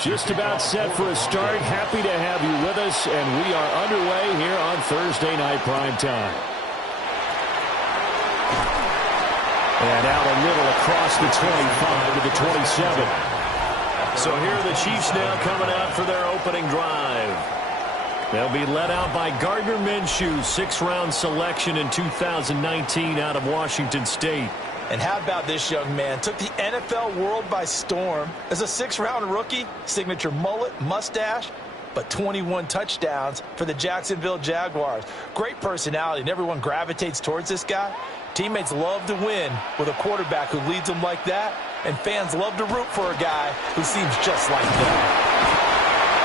Just about set for a start. Happy to have you with us, and we are underway here on Thursday Night Primetime. And out a little across the 25 to the 27. So here are the Chiefs now coming out for their opening drive. They'll be led out by Gardner Minshew, sixth-round selection in 2019 out of Washington State. And how about this young man? Took the NFL world by storm. As a sixth-round rookie, signature mullet, mustache, but 21 touchdowns for the Jacksonville Jaguars. Great personality, and everyone gravitates towards this guy. Teammates love to win with a quarterback who leads them like that, and fans love to root for a guy who seems just like them.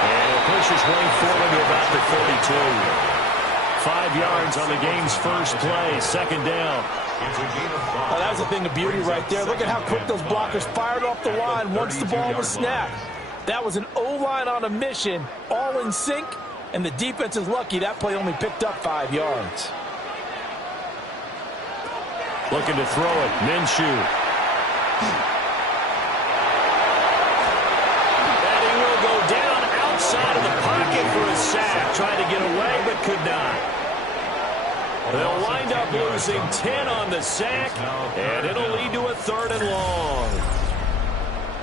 And he'll push his way forward to about the 32. 5 yards on the game's first play, second down. Oh, that was a thing of beauty right there. Look at how quick those blockers fired off the line once the ball was snapped. That was an O-line on a mission, all in sync, and the defense is lucky that play only picked up 5 yards. Looking to throw it, Minshew. And he will go down outside of the pocket for a sack. Tried to get away, but could not. They'll wind up losing 10 on the sack, and it'll lead to a 3rd and long.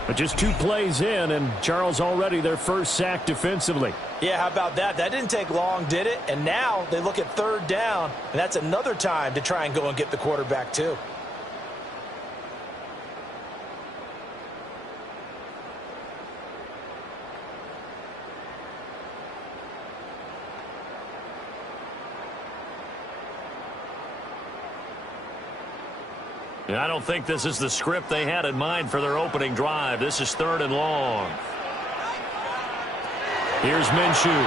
But just 2 plays in, and Charles already their first sack defensively. Yeah, how about that? That didn't take long, did it? And now they look at 3rd down, and that's another time to try and go and get the quarterback too. I don't think this is the script they had in mind for their opening drive. This is 3rd and long. Here's Minshew.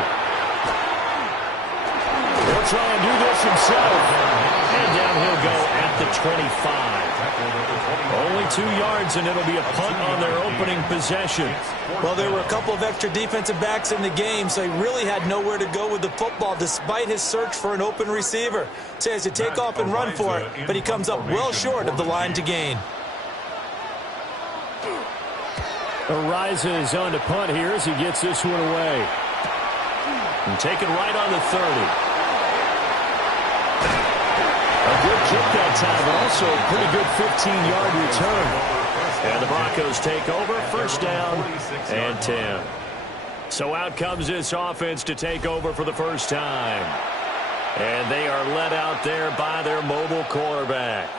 He'll try and do this himself. And down he'll go at the 25. Only 2 yards, and it'll be a punt on their opening possession. Well, there were a couple of extra defensive backs in the game, so he really had nowhere to go with the football despite his search for an open receiver. So he has to take off and run for it, but he comes up well short of the line to gain. Ariza on to punt here as he gets this one away. And taken right on the 30. A good kick that time, but also a pretty good 15-yard return. And the Broncos take over, first down and 10. So out comes this offense to take over for the first time. And they are led out there by their mobile quarterback.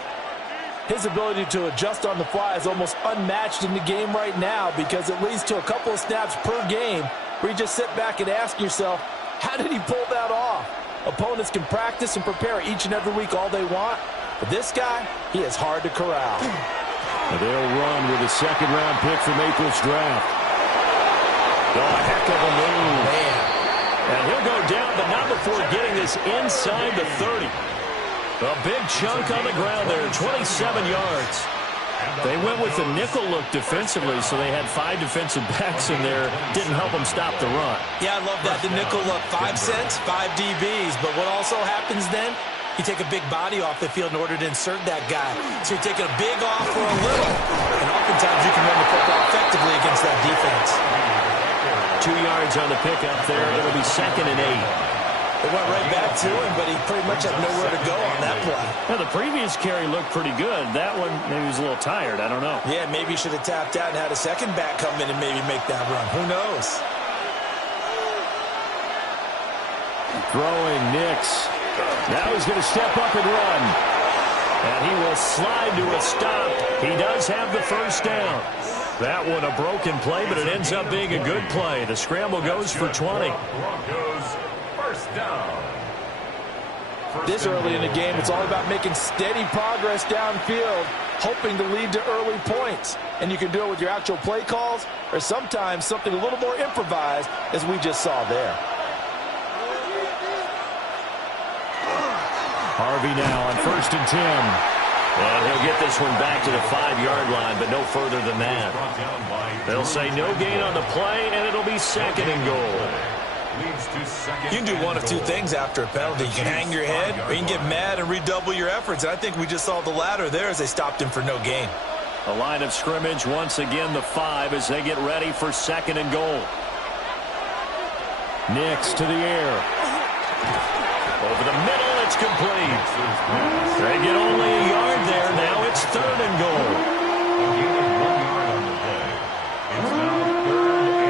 His ability to adjust on the fly is almost unmatched in the game right now because it leads to a couple of snaps per game where you just sit back and ask yourself, how did he pull that off? Opponents can practice and prepare each and every week all they want, but this guy, he is hard to corral. They'll run with a second-round pick from April's draft. Oh, a heck of a move. Man. And he'll go down, but not before getting this inside the 30. A big chunk on the ground there, 27 yards. They went with the nickel look defensively, so they had 5 defensive backs in there. Didn't help them stop the run. Yeah, I love that. The nickel look, 5 cents, 5 DBs. But what also happens then, you take a big body off the field in order to insert that guy. So you're taking a big off for a little. And oftentimes you can run the football effectively against that defense. 2 yards on the pickup there. It'll be 2nd and 8. It went right back to him, but he pretty much had nowhere to go on that play. Well, the previous carry looked pretty good. That one, maybe he was a little tired. I don't know. Yeah, maybe he should have tapped out and had a second back come in and maybe make that run. Who knows? Throwing Nix. Now he's going to step up and run. And he will slide to a stop. He does have the first down. That one a broken play, but it ends up being a good play. The scramble goes for 20. This early in the game, it's all about making steady progress downfield, hoping to lead to early points. And you can do it with your actual play calls or sometimes something a little more improvised, as we just saw there. Harvey now on 1st and 10. And he'll get this one back to the 5-yard line, but no further than that. They'll say no gain on the play, and it'll be 2nd and goal. You can do one of two things after a penalty. You can hang your head, or you can get mad and redouble your efforts. And I think we just saw the latter there as they stopped him for no gain. The line of scrimmage once again the 5 as they get ready for 2nd and goal. Nix to the air. Over the middle, it's complete. They get only a yard there. Now it's 3rd and goal. A gain of 1 yard on the play. It's now 3rd and goal.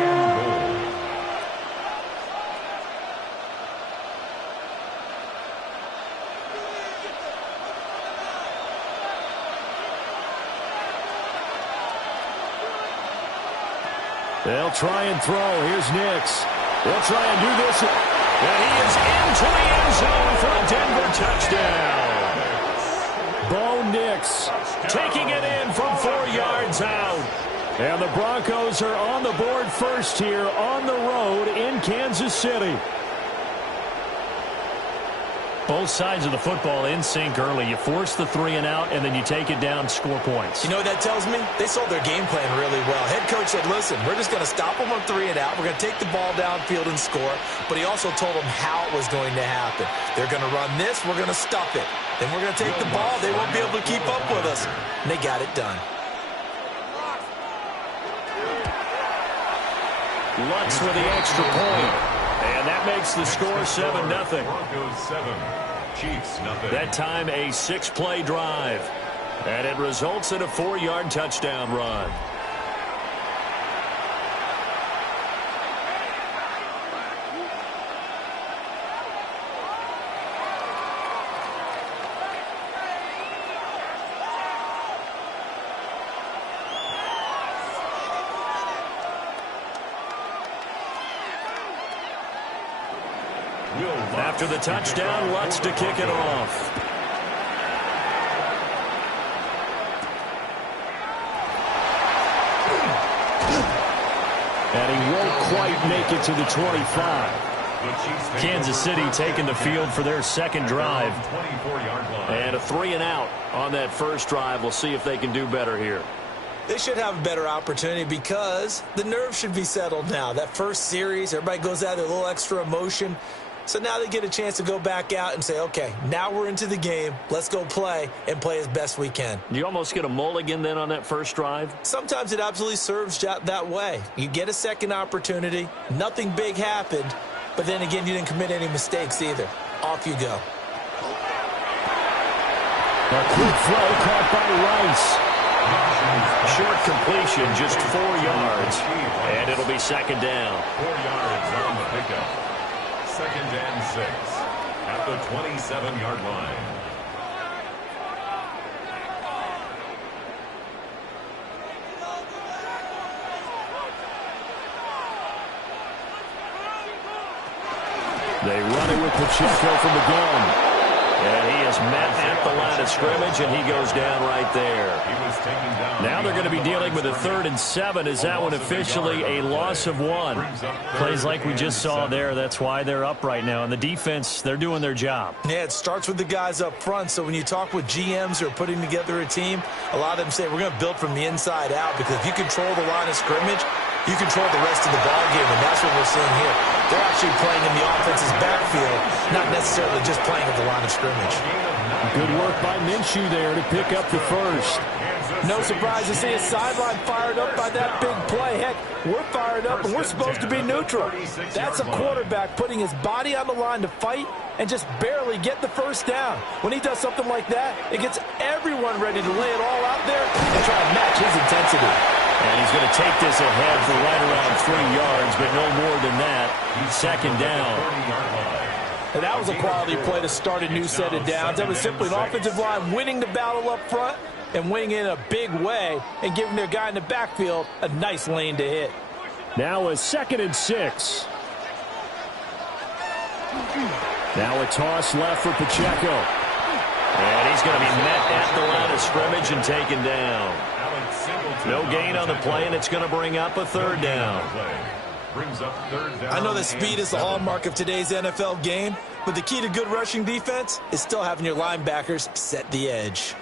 They'll try and throw. Here's Nix. They'll try and do this. And he is into the end zone for a Denver touchdown. Bo Nix taking it in from 4 yards out. And the Broncos are on the board first here on the road in Kansas City. Both sides of the football in sync early. You force the 3 and out, and then you take it down, score points. You know what that tells me? They sold their game plan really well. Head coach said, listen, we're just going to stop them on 3 and out. We're going to take the ball downfield and score. But he also told them how it was going to happen. They're going to run this. We're going to stop it. Then we're going to take the ball. They won't be able to keep up with us. And they got it done. Lutz with the extra point. And that makes the score 7-0. Broncos 7, Chiefs nothing. That time a 6-play drive. And it results in a 4-yard touchdown run. After the touchdown, Lutz to kick it off. And he won't quite make it to the 25. Kansas City taking the field for their 2nd drive. And a 3 and out on that first drive. We'll see if they can do better here. They should have a better opportunity because the nerves should be settled now. That first series, everybody goes out with a little extra emotion. So now they get a chance to go back out and say, okay, now we're into the game. Let's go play and play as best we can. You almost get a mulligan then on that first drive? Sometimes it absolutely serves that way. You get a second opportunity. Nothing big happened. But then again, you didn't commit any mistakes either. Off you go. A quick throw caught by Rice. Short completion, just 4 yards. And it'll be 2nd down. 4 yards on the pickup. 2nd and 6 at the 27-yard line. They run it with Pacheco from the gun. And he is met at the line of scrimmage, and he goes down right there. Now they're going to be dealing with a 3rd and 7. Is that one officially a loss of 1? Plays like we just saw there. That's why they're up right now. And the defense, they're doing their job. Yeah, it starts with the guys up front. So when you talk with GMs who are putting together a team, a lot of them say we're going to build from the inside out, because if you control the line of scrimmage, you control the rest of the ball game, and that's what we're seeing here. They're actually playing in the offense's backfield, not necessarily just playing at the line of scrimmage. Good work by Minshew there to pick up the first. No surprise to see a sideline fired up by that big play. Heck, we're fired up, and we're supposed to be neutral. That's a quarterback putting his body on the line to fight and just barely get the first down. When he does something like that, it gets everyone ready to lay it all out there and try to match his intensity. And he's going to take this ahead for right around 3 yards, but no more than that. 2nd down. And that was a quality play to start a new set of downs. That was simply an offensive line winning the battle up front and winning in a big way and giving their guy in the backfield a nice lane to hit. Now a 2nd and 6. Now a toss left for Pacheco. And he's going to be met at the line of scrimmage and taken down. No gain on the play, and it's going to bring up a 3rd down. I know that speed is the hallmark of today's NFL game, but the key to good rushing defense is still having your linebackers set the edge.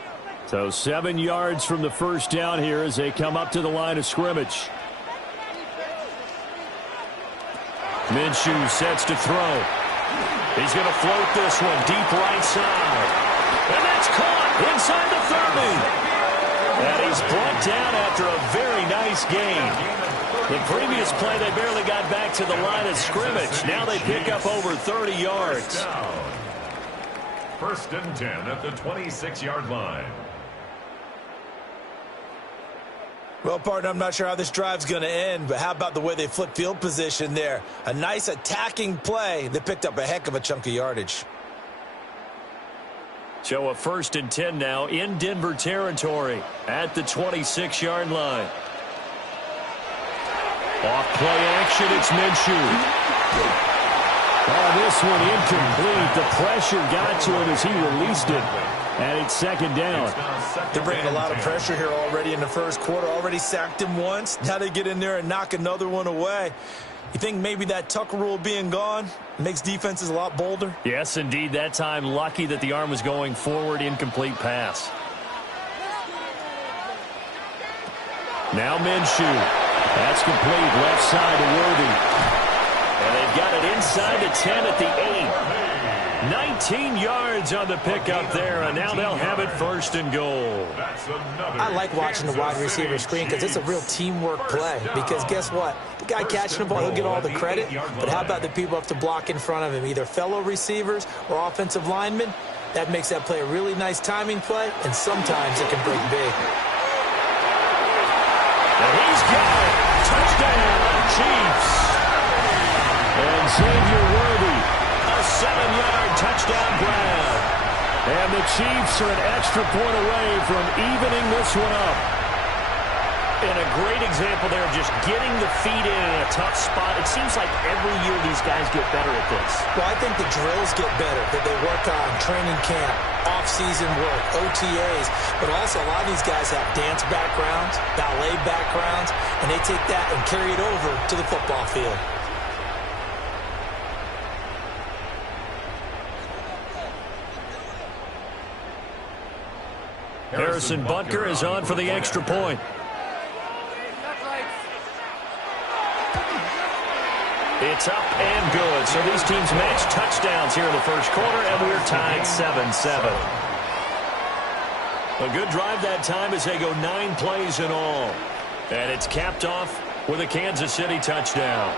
So 7 yards from the first down here as they come up to the line of scrimmage. Minshew sets to throw. He's going to float this one deep right side. And that's caught inside the 30. And he's brought down after a very nice gain. The previous play, they barely got back to the line of scrimmage. Now they pick up over 30 yards. First and 10 at the 26-yard line. Well, partner, I'm not sure how this drive's going to end, but how about the way they flip field position there? A nice attacking play. They picked up a heck of a chunk of yardage. So a first and 10 now in Denver territory at the 26-yard line. Off play action, it's Minshew. Oh, this one incomplete. The pressure got to him as he released it. And it's second down. They're bringing a lot of pressure here already in the first quarter. Already sacked him once. Now they get in there and knock another one away. You think maybe that Tucker rule being gone makes defenses a lot bolder? Yes, indeed. That time, lucky that the arm was going forward. Incomplete pass. Now Minshew. That's complete. Left side to Worthy. And they've got it inside the 10 at the 8. 19 yards on the pickup there, and now they'll have it first and goal. I like watching the wide receiver screen because it's a real teamwork play. Because guess what? The guy catching the ball, he'll get all the credit. But how about the people have to block in front of him, either fellow receivers or offensive linemen? That makes that play a really nice timing play, and sometimes it can break big. And he's got it. Touchdown, Chiefs. And Xavier Worthy, a 7-yard touchdown grab. And the Chiefs are an extra point away from evening this one up. And a great example there of just getting the feet in a tough spot. It seems like every year these guys get better at this. Well, I think the drills get better that they work on, training camp, off-season work, OTAs. But also a lot of these guys have dance backgrounds, ballet backgrounds, and they take that and carry it over to the football field. Harrison Butker is on for the extra point. It's up and good. So these teams match touchdowns here in the first quarter, and we're tied 7-7. A good drive that time as they go 9 plays in all. And it's capped off with a Kansas City touchdown.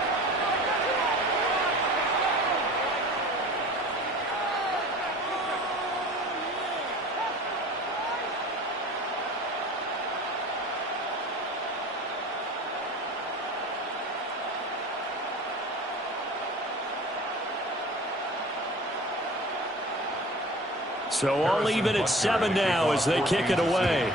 So all even at 7 now as they kick it away.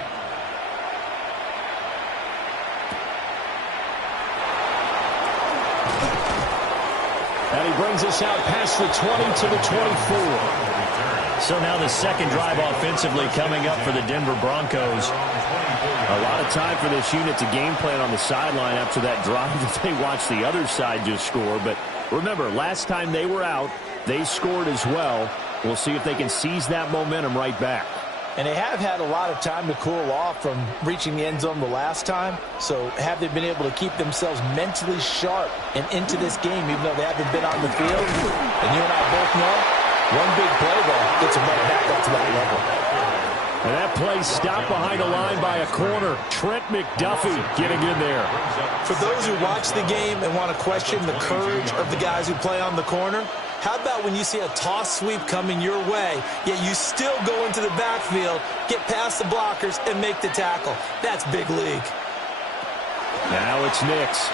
And he brings us out past the 20 to the 24. So now the second drive offensively coming up for the Denver Broncos. A lot of time for this unit to game plan on the sideline after that drive that they watched the other side just score. But remember, last time they were out, they scored as well. We'll see if they can seize that momentum right back. And they have had a lot of time to cool off from reaching the end zone the last time. So have they been able to keep themselves mentally sharp and into this game, even though they haven't been on the field? And you and I both know, one big play, though, gets them right back up to that level. And that play stopped behind the line by a corner. Trent McDuffie getting in there. For those who watch the game and want to question the courage of the guys who play on the corner, how about when you see a toss sweep coming your way, yet you still go into the backfield, get past the blockers, and make the tackle? That's big league. Now it's Nix.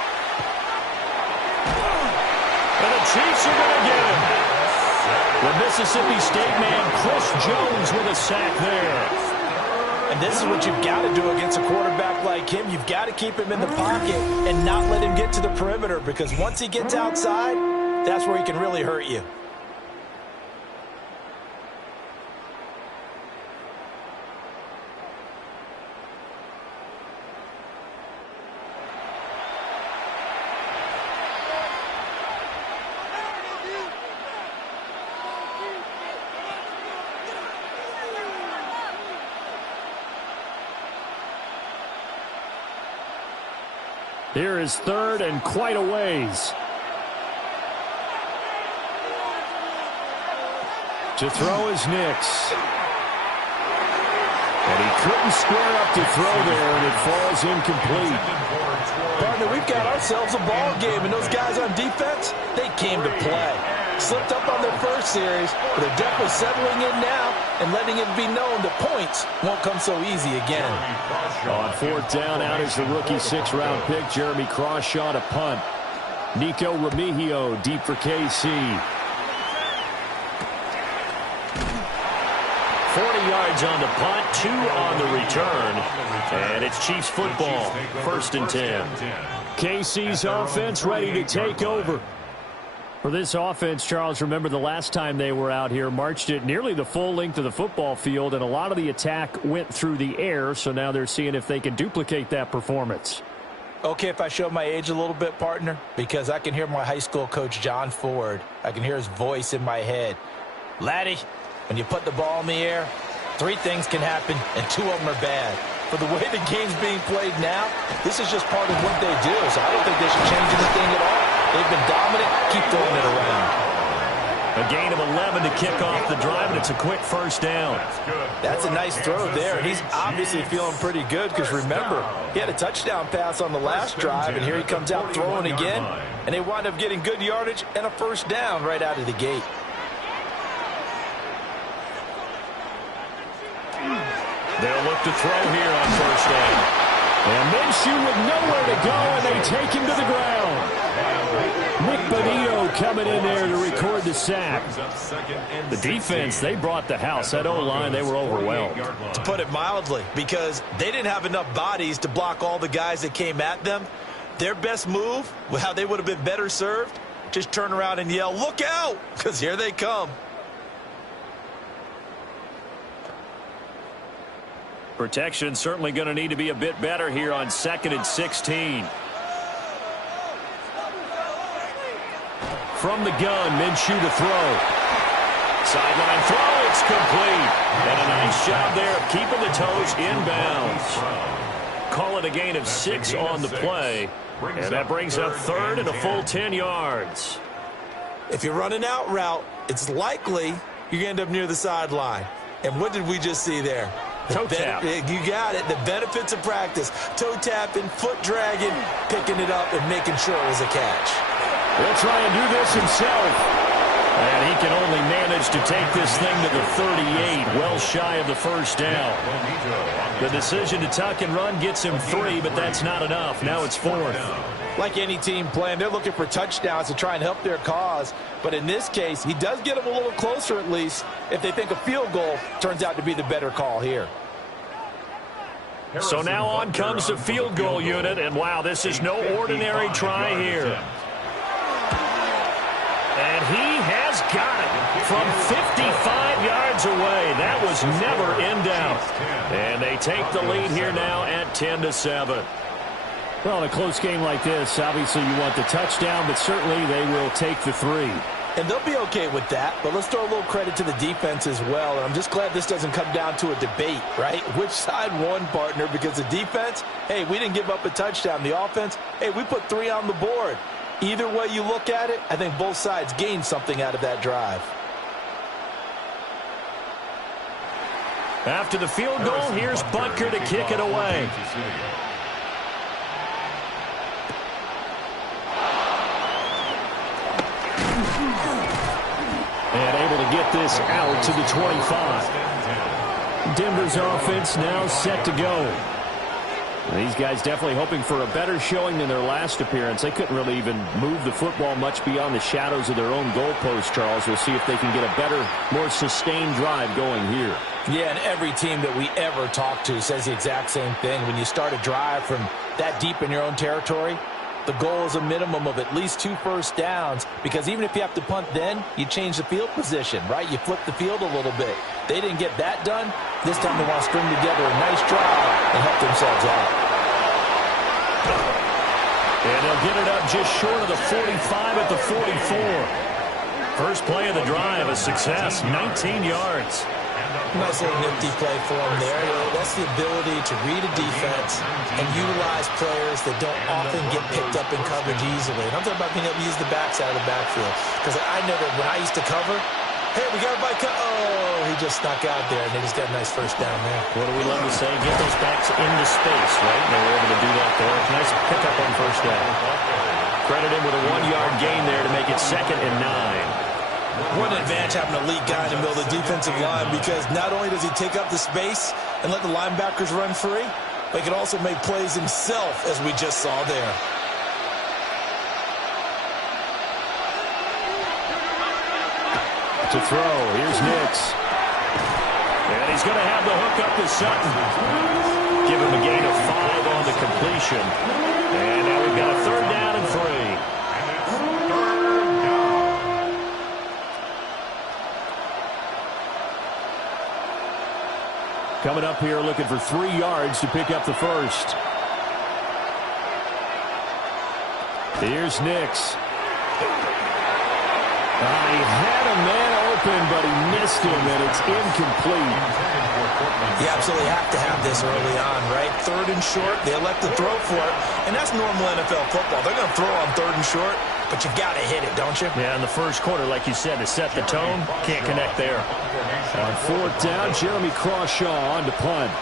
And the Chiefs are going to get him. The Mississippi State man, Chris Jones, with a sack there. And this is what you've got to do against a quarterback like him. You've got to keep him in the pocket and not let him get to the perimeter, because once he gets outside, that's where he can really hurt you. Here is third and quite a ways. To throw is Nix. And he couldn't square up to throw there, and it falls incomplete. Partner, we've got ourselves a ball game, and those guys on defense, they came to play. Slipped up on their first series, but they're definitely settling in now and letting it be known that points won't come so easy again. On fourth down, out is the rookie sixth-round pick, Jeremy Crawshaw, to punt. Nico Remigio deep for KC. 40 yards on the punt, 2 on the return. And it's Chiefs football, 1st and 10. KC's offense ready to take over. For this offense, Charles, remember the last time they were out here, marched it nearly the full length of the football field, and a lot of the attack went through the air, so now they're seeing if they can duplicate that performance. Okay, if I show my age a little bit, partner, because I can hear my high school coach, John Ford. I can hear his voice in my head. Laddie, when you put the ball in the air, 3 things can happen, and 2 of them are bad. For the way the game's being played now, this is just part of what they do, so I don't think they should change anything at all. They've been dominant. Keep throwing it around. A gain of 11 to kick off the drive, and it's a quick first down. That's a nice throw there, and he's obviously feeling pretty good because, remember, he had a touchdown pass on the last drive, and here he comes out throwing again, and they wind up getting good yardage and a first down right out of the gate. They'll look to throw here on first down. And Minshew with nowhere to go, and they take him to the ground. Nick Bonito coming in there to record the sack. The defense, they brought the house. That O-line, they were overwhelmed. To put it mildly, because they didn't have enough bodies to block all the guys that came at them. Their best move, how they would have been better served, just turn around and yell, "Look out!" because here they come. Protection certainly going to need to be a bit better here on 2nd and 16. From the gun, Minshew to throw. Sideline throw, it's complete. And a nice job there of keeping the toes inbounds. Call it a gain of 6 on the play. And that brings up 3rd and a full 10 yards. If you're running out route, it's likely you're going to end up near the sideline. And what did we just see there? Toe tap. You got it. The benefits of practice. Toe tapping, foot dragging, picking it up, and making sure it was a catch. He'll try and do this himself. And he can only manage to take this thing to the 38, well shy of the first down. The decision to tuck and run gets him 3, but that's not enough. Now it's 4th. Like any team playing, they're looking for touchdowns to try and help their cause. But in this case, he does get them a little closer at least if they think a field goal turns out to be the better call here. So now on comes the field goal unit, and wow, this is no ordinary try here. And he has got it from 55 yards away. That was never in doubt. And they take the lead here now at 10-7. Well, in a close game like this, obviously you want the touchdown, but certainly they will take the 3. And they'll be okay with that, but let's throw a little credit to the defense as well. And I'm just glad this doesn't come down to a debate, right? Which side won, partner? Because the defense, hey, we didn't give up a touchdown. The offense, hey, we put 3 on the board. Either way you look at it, I think both sides gained something out of that drive. After the field goal, here's Butker to kick it away. And able to get this out to the 25. Denver's offense now set to go. These guys definitely hoping for a better showing than their last appearance. They couldn't really even move the football much beyond the shadows of their own goalpost, Charles. We'll see if they can get a better, more sustained drive going here. Yeah, and every team that we ever talk to says the exact same thing. When you start a drive from that deep in your own territory, the goal is a minimum of at least 2 first downs, because even if you have to punt then, you change the field position, right? You flip the field a little bit. They didn't get that done. This time they want to string together a nice drive and help themselves out. And they'll get it up just short of the 45 at the 44. First play of the drive, a success, 19 yards. Nice little nifty play for him there. That's the ability to read a defense and utilize players that don't often get picked up in coverage easily. And I'm talking about being able to use the backside of the backfield. Because I know that when I used to cover, Hey, we got a bike. Oh, he just snuck out there, and they just got a nice first down there. What do we love to say? Get those backs into space, right? And they were able to do that there. Nice pickup on first down. Credit him with a 1-yard gain there to make it 2nd and 9. What an advantage having an elite guy in the middle of the defensive line, because not only does he take up the space and let the linebackers run free, but he can also make plays himself, as we just saw there. To throw, here's Nix. And he's going to have the hook up to Sutton. Give him a gain of 5 on the completion. And now we've got a 3rd down and 3. Coming up here looking for 3 yards to pick up the first. Here's Nix. He had a man open, but he missed him, and it's incomplete. You absolutely have to have this early on, right? 3rd and short, they elect to throw for it, and that's normal NFL football. They're going to throw on 3rd and short, but you got to hit it, don't you? Yeah, in the first quarter, like you said, to set the tone, can't connect there. On 4th down, Jeremy Crawshaw on to punt.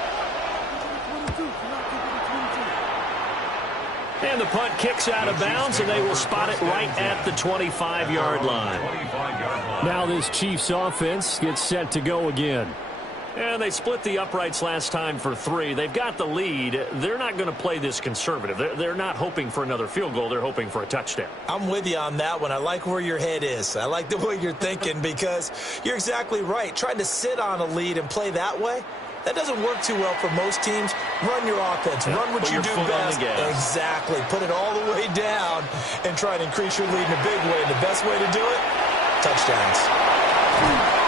And the punt kicks out of bounds, and they will spot it right at the 25-yard line. Now this Chiefs offense gets set to go again. And they split the uprights last time for 3. They've got the lead. They're not going to play this conservative. They're not hoping for another field goal. They're hoping for a touchdown. I'm with you on that one. I like where your head is. I like the way you're thinking, because you're exactly right. Trying to sit on a lead and play that way, that doesn't work too well for most teams. Run your offense. Run what you do best. Exactly. Put it all the way down and try and increase your lead in a big way. And the best way to do it, touchdowns.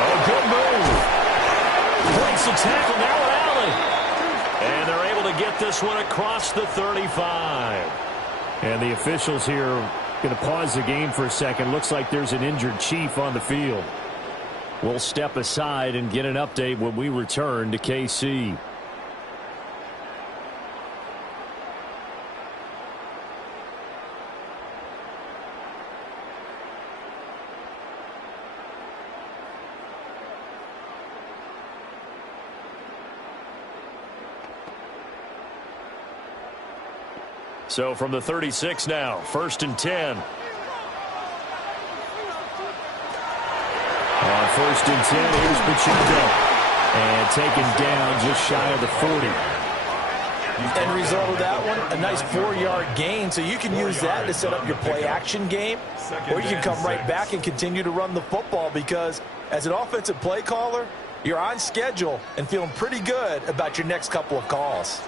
Oh, good move. Breaks the tackle. Now an alley. And they're able to get this one across the 35. And the officials here are going to pause the game for a second. Looks like there's an injured Chief on the field. We'll step aside and get an update when we return to KC. So from the 36 now, 1st and 10. On 1st and 10, here's Pacheco. And taken down just shy of the 40. End result of that one, a nice 4-yard gain. So you can use that to set up your play-action game, or you can come right back and continue to run the football, because as an offensive play caller, you're on schedule and feeling pretty good about your next couple of calls.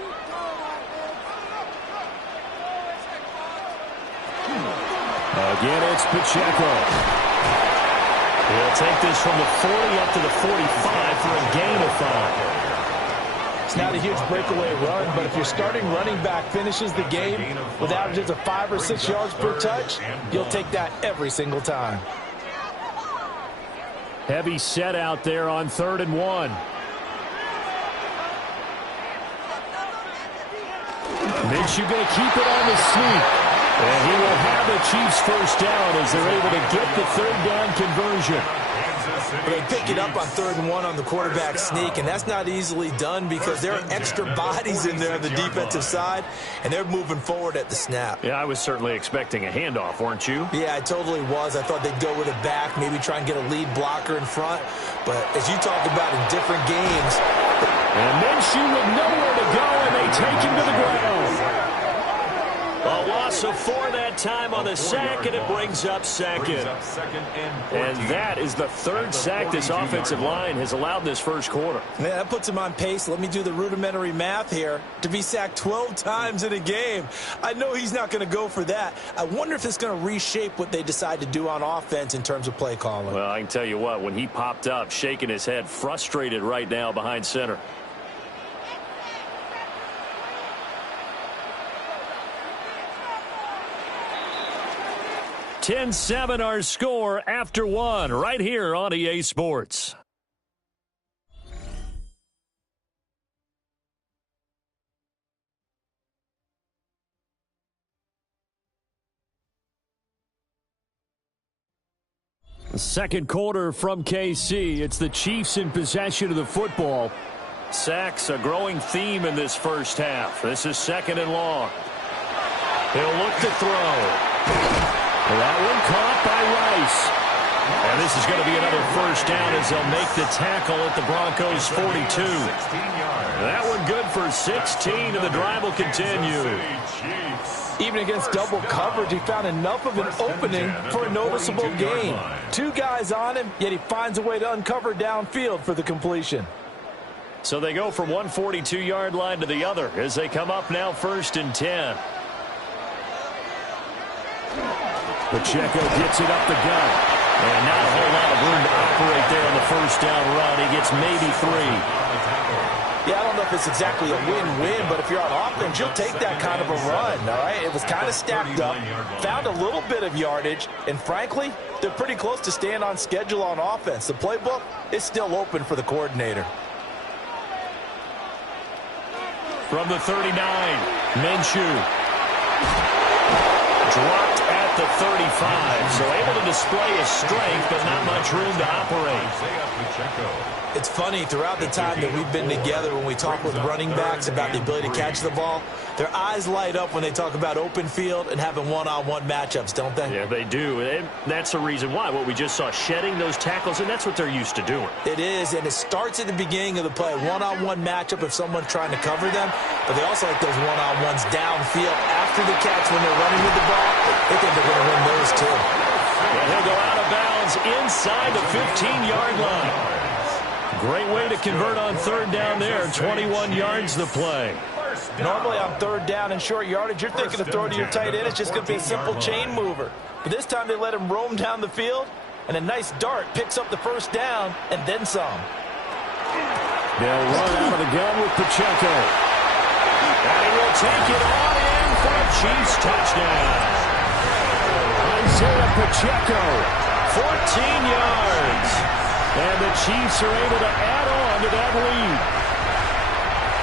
Again, it's Pacheco. He'll take this from the 40 up to the 45 for a gain of 5. It's not a huge breakaway run, but if your starting running back finishes the game with averages of 5 or 6 yards per touch, you'll take that every single time. Heavy set out there on 3rd and 1. Minshew going to keep it on the sneak. And he will have the Chiefs first down as they're able to get the 3rd down conversion. They pick it up on 3rd and 1 on the quarterback sneak, and that's not easily done because there are extra bodies in there on the defensive side, and they're moving forward at the snap. Yeah, I was certainly expecting a handoff, weren't you? Yeah, I totally was. I thought they'd go with it back, maybe try and get a lead blocker in front. But as you talk about in different games. And Minshew with nowhere to go, and they take him to the ground. A loss of 4 that time on the sack, and it brings up 2nd. And that is the 3rd sack this offensive line has allowed this first quarter. Yeah, that puts him on pace. Let me do the rudimentary math here. To be sacked 12 times in a game, I know he's not going to go for that. I wonder if it's going to reshape what they decide to do on offense in terms of play calling. Well, I can tell you what, when he popped up, shaking his head, frustrated right now behind center. 10-7 our score after 1 right here on EA Sports. Second quarter from KC. It's the Chiefs in possession of the football. Sacks a growing theme in this first half. This is second and long. He'll look to throw. That one caught by Rice. And this is going to be another first down as they'll make the tackle at the Broncos 42. That one good for 16, and the drive will continue. Even against double coverage, he found enough of an opening for a noticeable gain. Two guys on him, yet he finds a way to uncover downfield for the completion. So they go from one 42-yard line to the other as they come up now 1st and 10. Pacheco gets it up the gut. And not a whole lot of room to operate there on the first down run. He gets maybe 3. Yeah, I don't know if it's exactly a win-win, but if you're on offense, you'll take that kind of a run, all right? It was kind of stacked up, found a little bit of yardage, and frankly, they're pretty close to staying on schedule on offense. The playbook is still open for the coordinator. From the 39, Minshew. Dropped at the 35, so able to display his strength, but not much room to operate. It's funny, throughout the time that we've been together, when we talk with running backs about the ability to catch the ball, their eyes light up when they talk about open field and having one-on-one matchups, don't they? Yeah, they do. And that's the reason why. What we just saw, shedding those tackles, and that's what they're used to doing. It is, and it starts at the beginning of the play. One-on-one matchup if someone's trying to cover them, but they also like those one-on-ones downfield after the catch when they're running with the ball. They think they're going to win those, too. And he'll go out of bounds inside the 15-yard line. Great way to convert on third down there. 21 yards the play. Normally on third down and short yardage, you're thinking to throw to your tight end. It's just going to be a simple chain mover. But this time they let him roam down the field, and a nice dart picks up the first down and then some. They'll run out of the gun with Pacheco. And he will take it on in for a Chiefs touchdown. Isaiah Pacheco, 14 yards. And the Chiefs are able to add on to that lead.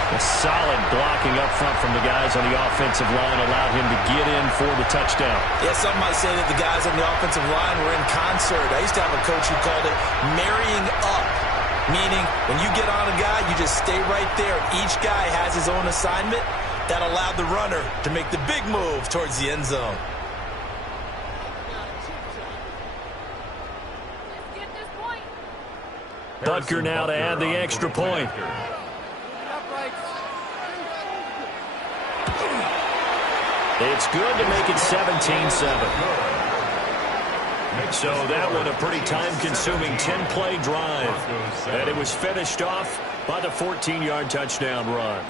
A solid blocking up front from the guys on the offensive line allowed him to get in for the touchdown. Yeah, some might say that the guys on the offensive line were in concert. I used to have a coach who called it marrying up, meaning when you get on a guy, you just stay right there. Each guy has his own assignment. That allowed the runner to make the big move towards the end zone. Butker now to add the extra point. It's good to make it 17-7. So that one a pretty time-consuming 10-play drive. And it was finished off by the 14-yard touchdown run.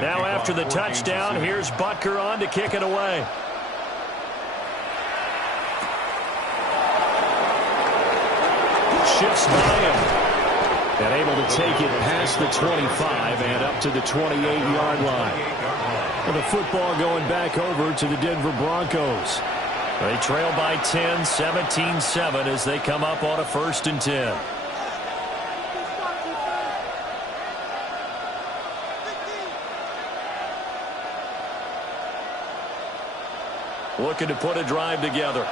Now after the touchdown, here's Butker on to kick it away. Shifts by him. And able to take it past the 25 and up to the 28-yard line. And the football going back over to the Denver Broncos. They trail by 10, 17-7 as they come up on a 1st and 10. Looking to put a drive together.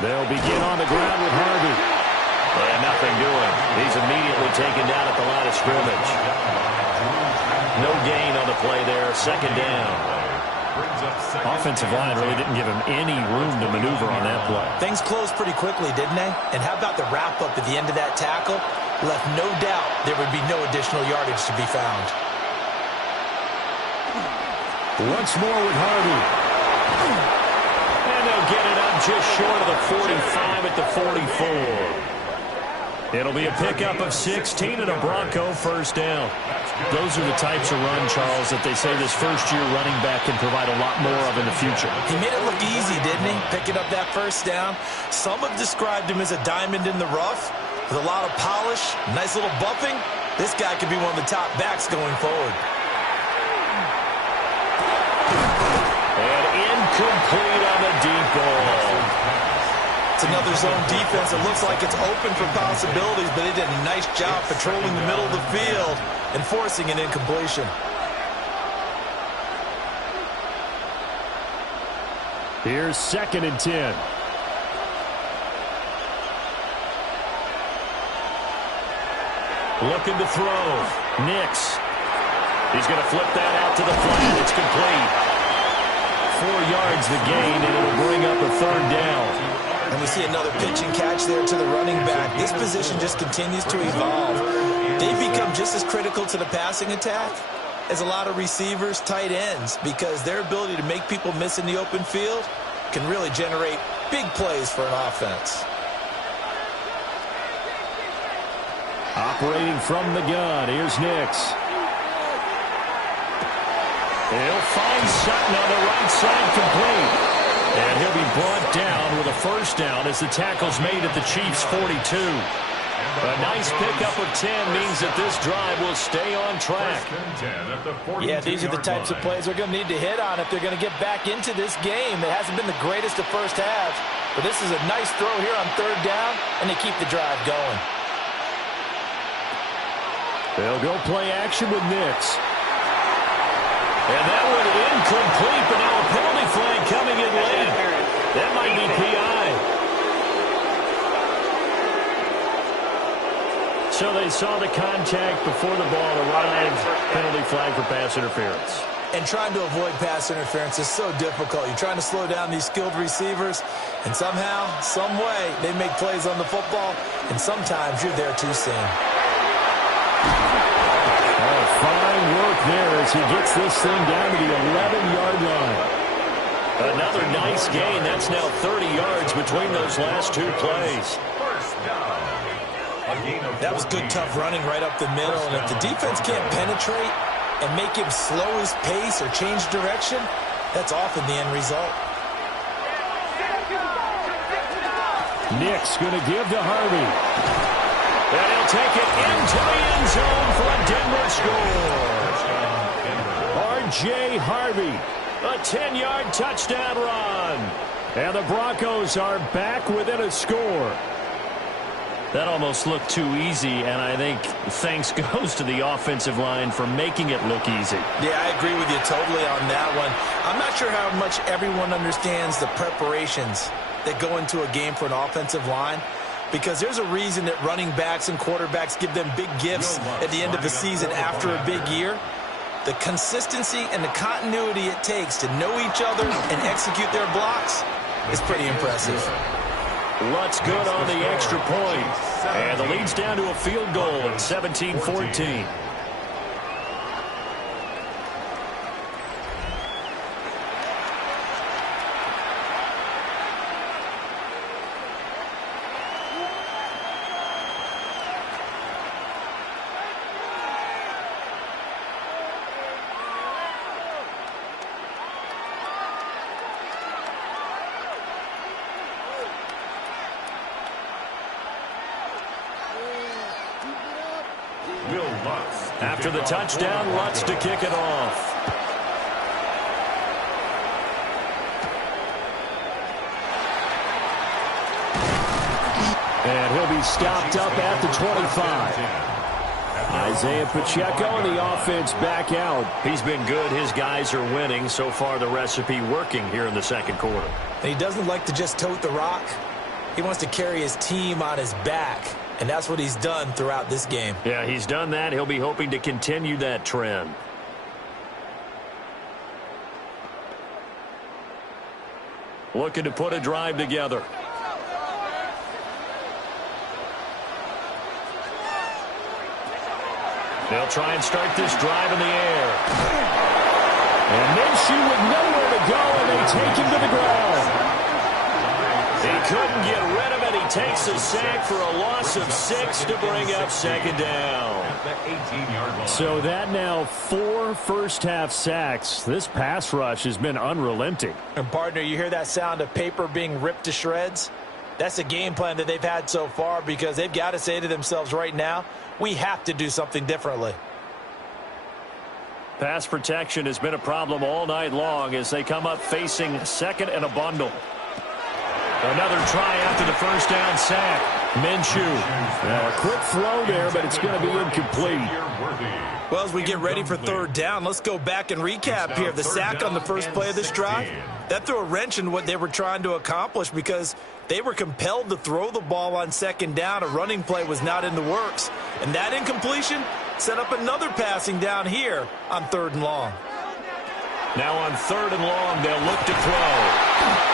They'll begin on the ground with Harvey. And nothing doing. He's immediately taken down at the line of scrimmage. No gain on the play there. 2nd down. Offensive line really didn't give him any room to maneuver on that play. Things closed pretty quickly, didn't they? And how about the wrap-up at the end of that tackle? Left no doubt there would be no additional yardage to be found. Once more with Harvey. And they'll get it up just short of the 45 at the 44. It'll be a pickup of 16 and a Bronco 1st down. Those are the types of run, Charles, that they say this first-year running back can provide a lot more of in the future. He made it look easy, didn't he? picking up that first down. Some have described him as a diamond in the rough with a lot of polish, nice little buffing. This guy could be one of the top backs going forward. And incomplete on the deep ball. It's another zone defense. It looks like it's open for possibilities, but they did a nice job patrolling the middle of the field and forcing an incompletion. Here's 2nd and 10. Looking to throw. Nix. He's going to flip that out to the flat. It's complete. 4 yards the gain, and it'll bring up a 3rd down. And we see another pitch and catch there to the running back. This position just continues to evolve. They've become just as critical to the passing attack as a lot of receivers, tight ends, because their ability to make people miss in the open field can really generate big plays for an offense. Operating from the gun, here's Nix. He'll find Sutton on the right side, complete. And he'll be brought down with a 1st down as the tackle's made at the Chiefs' 42. A nice pickup of 10 means that this drive will stay on track. Yeah, these are the types of plays they're going to need to hit on if they're going to get back into this game. It hasn't been the greatest of first halves, but this is a nice throw here on 3rd down, and they keep the drive going. They'll go play action with Nix. And that one incomplete, but now a penalty flag coming in late. That might be PI. So they saw the contact before the ball arrived. Penalty flag for pass interference. And trying to avoid pass interference is so difficult. You're trying to slow down these skilled receivers, and somehow, some way, they make plays on the football, and sometimes you're there too soon. Oh, fine work there as he gets this thing down to the 11-yard line. Another nice gain. That's now 30 yards between those last 2 plays. That was good, tough running right up the middle, and if the defense can't penetrate and make him slow his pace or change direction, that's often the end result. Nix going to give to Harvey. And he'll take it into the end zone for a Denver score. R.J. Harvey, a 10-yard touchdown run. And the Broncos are back within a score. That almost looked too easy, and I think thanks goes to the offensive line for making it look easy. Yeah, I agree with you totally on that one. I'm not sure how much everyone understands the preparations that go into a game for an offensive line, because there's a reason that running backs and quarterbacks give them big gifts at the end of the season after a big year. The consistency and the continuity it takes to know each other and execute their blocks is pretty impressive. Lutz good on the extra point. And the lead's down to a field goal at 17-14. After the touchdown, Lutz to kick it off. And he'll be stopped up at the 25. Isaiah Pacheco and the offense back out. He's been good. His guys are winning. So far, the recipe working here in the second quarter. And he doesn't like to just tote the rock. He wants to carry his team on his back. And that's what he's done throughout this game. Yeah, he's done that. He'll be hoping to continue that trend. Looking to put a drive together. They'll try and start this drive in the air. And Minshew with nowhere to go, and they take him to the ground. He couldn't get rid of it. He takes a sack for a loss of 6 to bring up second down. So that now 4 first-half sacks. This pass rush has been unrelenting. And, partner, you hear that sound of paper being ripped to shreds? That's the game plan that they've had so far because they've got to say to themselves right now, we have to do something differently. Pass protection has been a problem all night long as they come up facing second and a bundle. Another try after the first down sack. Minshew. A quick throw there, but it's going to be incomplete. Well, as we get ready for third down, let's go back and recap here. The sack on the first play of this drive, that threw a wrench in what they were trying to accomplish because they were compelled to throw the ball on second down. A running play was not in the works. And that incompletion set up another passing down here on third and long. Now on third and long, they'll look to throw.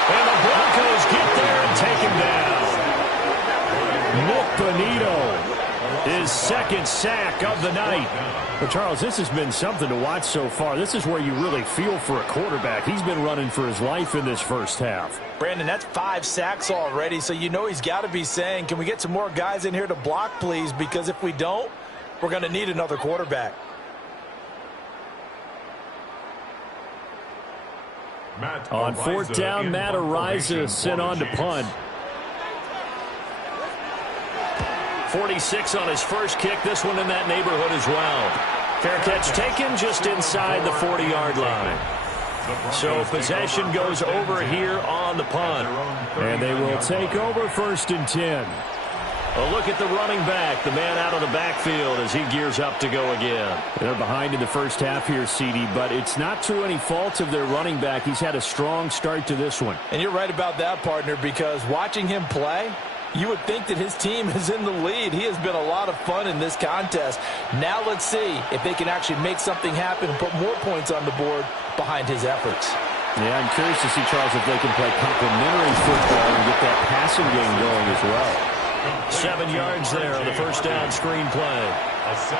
And the Broncos get there and take him down. Nick Bonito, his second sack of the night. But, Charles, this has been something to watch so far. This is where you really feel for a quarterback. He's been running for his life in this first half. Brandon, that's 5 sacks already, so you know he's got to be saying, can we get some more guys in here to block, please? Because if we don't, we're going to need another quarterback. On fourth down, Matt Araiza sent on to punt. 46 on his first kick. This one in that neighborhood as well. Fair catch taken just inside the 40-yard line. So possession goes over here on the punt. And they will take over first and 10. A look at the running back, the man out of the backfield as he gears up to go again. They're behind in the first half here, CD, but it's not through any fault of their running back. He's had a strong start to this one. And you're right about that, partner, because watching him play, you would think that his team is in the lead. He has been a lot of fun in this contest. Now let's see if they can actually make something happen and put more points on the board behind his efforts. Yeah, I'm curious to see, Charles, if they can play complementary football and get that passing game going as well. 7 yards there on the first down screen play.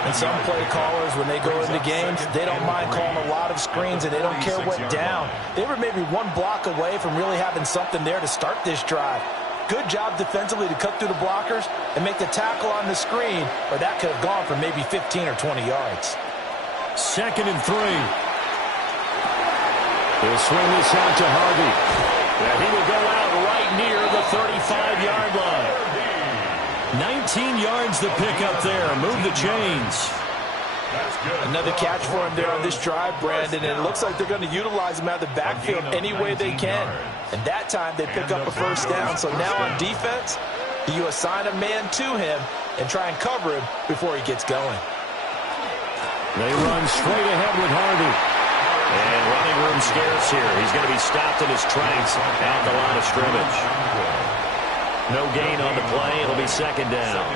And some play callers, when they go into games, they don't mind calling a lot of screens, and they don't care what down. They were maybe one block away from really having something there to start this drive. Good job defensively to cut through the blockers and make the tackle on the screen, or that could have gone for maybe 15 or 20 yards. 2nd and 3. They'll swing this out to Harvey. And he will go out right near the 35-yard line. 19 yards the pickup there. Move the chains. Another catch for him there on this drive, Brandon, and it looks like they're going to utilize him out of the backfield any way they can. And that time they pick up a first down. So now on defense, you assign a man to him and try and cover him before he gets going. They run straight ahead with Harvey. And running room scarce here. He's going to be stopped in his tracks out the line of scrimmage. No gain on the play. It'll be second down.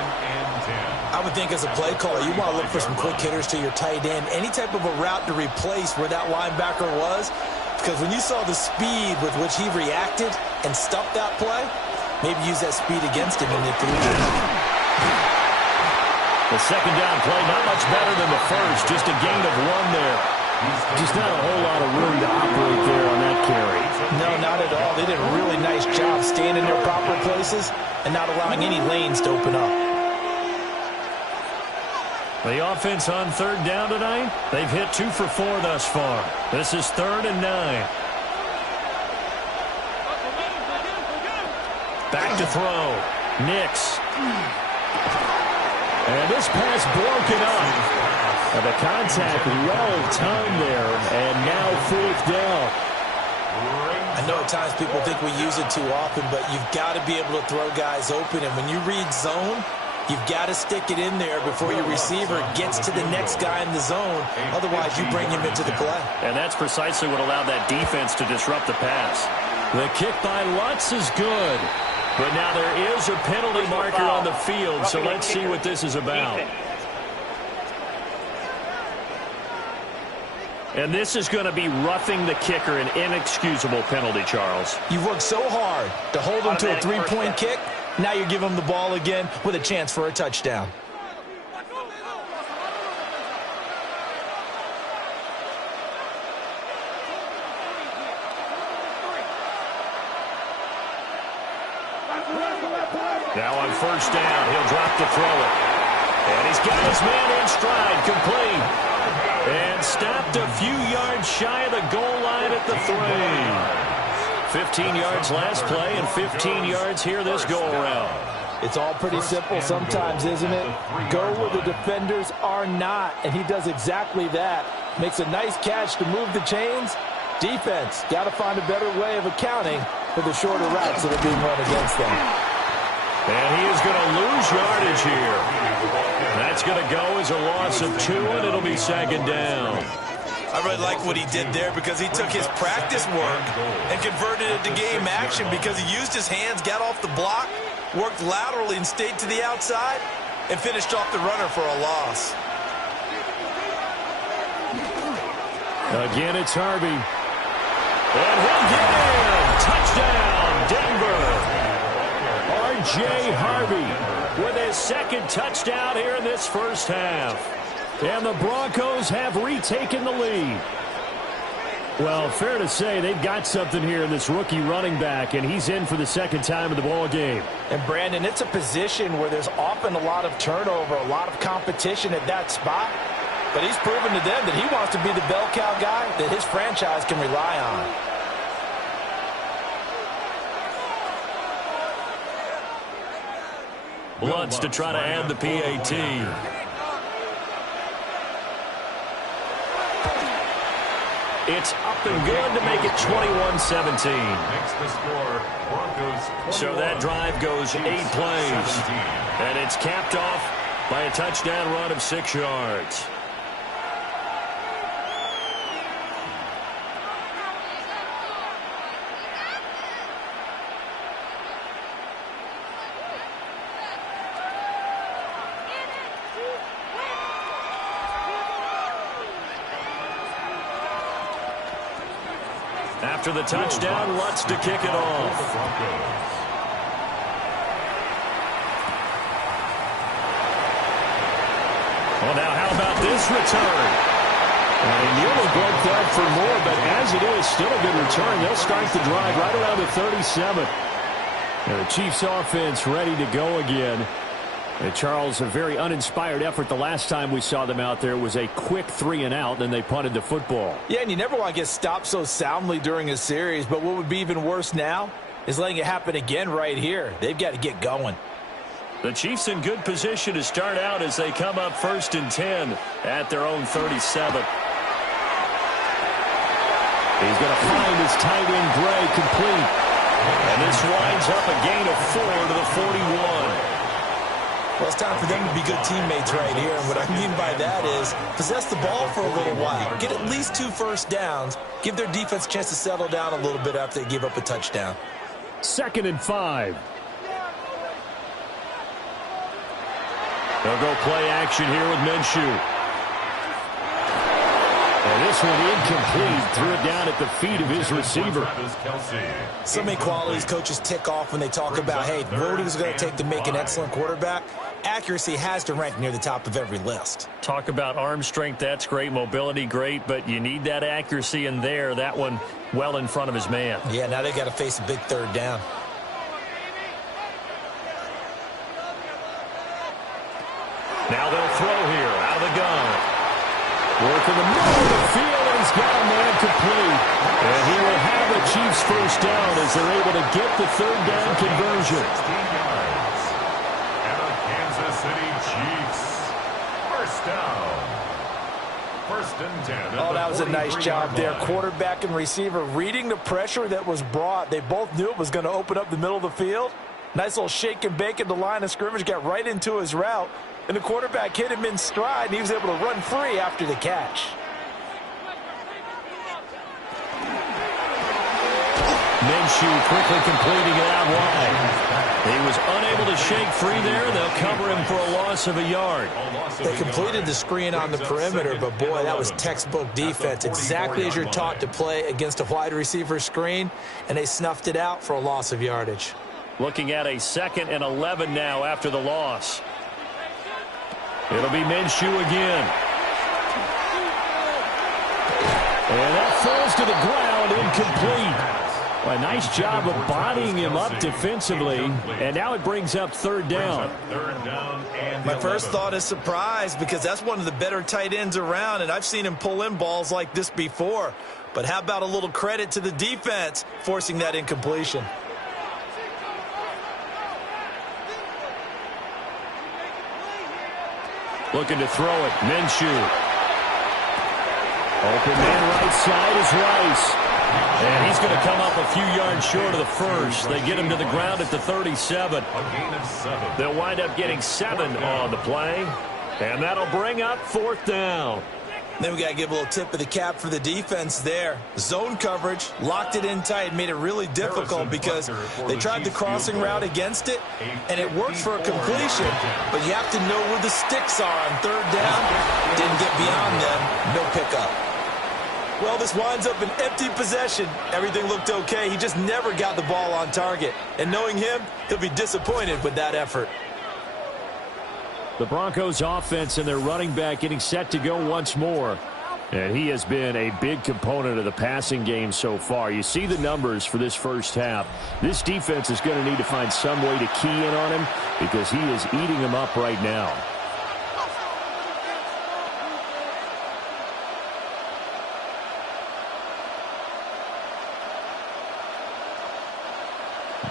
I would think as a play caller, you want to look for some quick hitters to your tight end. Any type of a route to replace where that linebacker was. Because when you saw the speed with which he reacted and stuffed that play, maybe use that speed against him in the collision. The second down play, not much better than the first. Just a gain of 1 there. Just not a whole lot of room to operate there on that carry. No, not at all. They did a really nice job staying in their proper places and not allowing any lanes to open up. The offense on third down tonight, they've hit 2 for 4 thus far. This is 3rd and 9. Back to throw. Nix. And this pass broken up. And the contact well timed there, and now 4th down. I know at times people think we use it too often, but you've got to be able to throw guys open. And when you read zone, you've got to stick it in there before your receiver gets to the next guy in the zone. Otherwise, you bring him into the play. And that's precisely what allowed that defense to disrupt the pass. The kick by Lutz is good. But now there is a penalty marker on the field, so let's see what this is about. And this is going to be roughing the kicker, an inexcusable penalty, Charles. You've worked so hard to hold him to a three-point kick. Now you give him the ball again with a chance for a touchdown. Now on first down, he'll drop to throw it. And he's got his man in stride, complete. And stopped a few yards shy of the goal line at the 3. 15 yards last play and 15 yards here this go-around. It's all pretty simple sometimes, isn't it? Go where the defenders are not, and he does exactly that. Makes a nice catch to move the chains. Defense, got to find a better way of accounting for the shorter routes that are being run against them. And he is going to lose yardage here. That's going to go as a loss of 2, and it'll be second down. I really like what he did there because he took his practice work and converted it to game action because he used his hands, got off the block, worked laterally and stayed to the outside, and finished off the runner for a loss. Again, it's Harvey. And he'll get in. Touchdown, Denver. R.J. Harvey with his second touchdown here in this first half. And the Broncos have retaken the lead. Well, fair to say they've got something here in this rookie running back, and he's in for the second time in the ball game. And, Brandon, it's a position where there's often a lot of turnover, a lot of competition at that spot. But he's proven to them that he wants to be the bell cow guy that his franchise can rely on. Lutz to try to add the PAT. It's up and good to make it 21-17. So that drive goes 8 plays. And it's capped off by a touchdown run of 6 yards. After the touchdown, Lutz to kick it off. Well, now how about this return? And nearly broke that for more, but as it is, still a good return. They'll start the drive right around the 37. And the Chiefs offense ready to go again. Charles, a very uninspired effort the last time we saw them out there was a quick 3 and out, and they punted the football. Yeah, and you never want to get stopped so soundly during a series, but what would be even worse now is letting it happen again right here. They've got to get going. The Chiefs in good position to start out as they come up 1st and 10 at their own 37. He's going to find his tight end Gray complete. And this winds up a gain of 4 to the 41. Well, it's time for them to be good teammates right here. And what I mean by that is possess the ball for a little while. Get at least 2 first downs. Give their defense a chance to settle down a little bit after they give up a touchdown. 2nd and 5. They'll go play action here with Minshew. And this one incomplete. Threw it down at the feet of his receiver. So many qualities coaches tick off when they talk about, hey, what is it going to take to make an excellent quarterback? Accuracy has to rank near the top of every list. Talk about arm strength, that's great. Mobility, great. But you need that accuracy in there. That one well in front of his man. Yeah, now they've got to face a big 3rd down. Now they'll throw here out of the gun. Working the middle of the field, and he's got a man complete. And he will have the Chiefs first down as they're able to get the 3rd down conversion. 16 yards. And the Kansas City Chiefs. First down. 1st and 10. Oh, that was a nice job there. Quarterback and receiver reading the pressure that was brought. They both knew it was going to open up the middle of the field. Nice little shake and bake at the line of scrimmage, got right into his route. And the quarterback hit him in stride, and he was able to run free after the catch. Minshew quickly completing it out wide. He was unable to shake free there. They'll cover him for a loss of a yard. They completed the screen on the perimeter, but boy, that was textbook defense. Exactly as you're taught to play against a wide receiver screen, and they snuffed it out for a loss of yardage. Looking at a 2nd and 11 now after the loss. It'll be Minshew again. And that falls to the ground, incomplete. Well, a nice job of bodying him up defensively, and now it brings up third down. My first thought is surprise, because that's one of the better tight ends around, and I've seen him pull in balls like this before. But how about a little credit to the defense forcing that incompletion? Looking to throw it. Minshew. Open man right side is Rice. And he's going to come up a few yards short of the first. They get him to the ground at the 37. They'll wind up getting 7 on the play. And that'll bring up fourth down. Then we got to give a little tip of the cap for the defense there. Zone coverage, locked it in tight, made it really difficult because they tried the crossing route against it, and it worked for a completion. But you have to know where the sticks are on third down. Didn't get beyond them. No pickup. Well, this winds up an empty possession. Everything looked okay. He just never got the ball on target. And knowing him, he'll be disappointed with that effort. The Broncos offense and their running back getting set to go once more. And he has been a big component of the passing game so far. You see the numbers for this first half. This defense is going to need to find some way to key in on him because he is eating them up right now.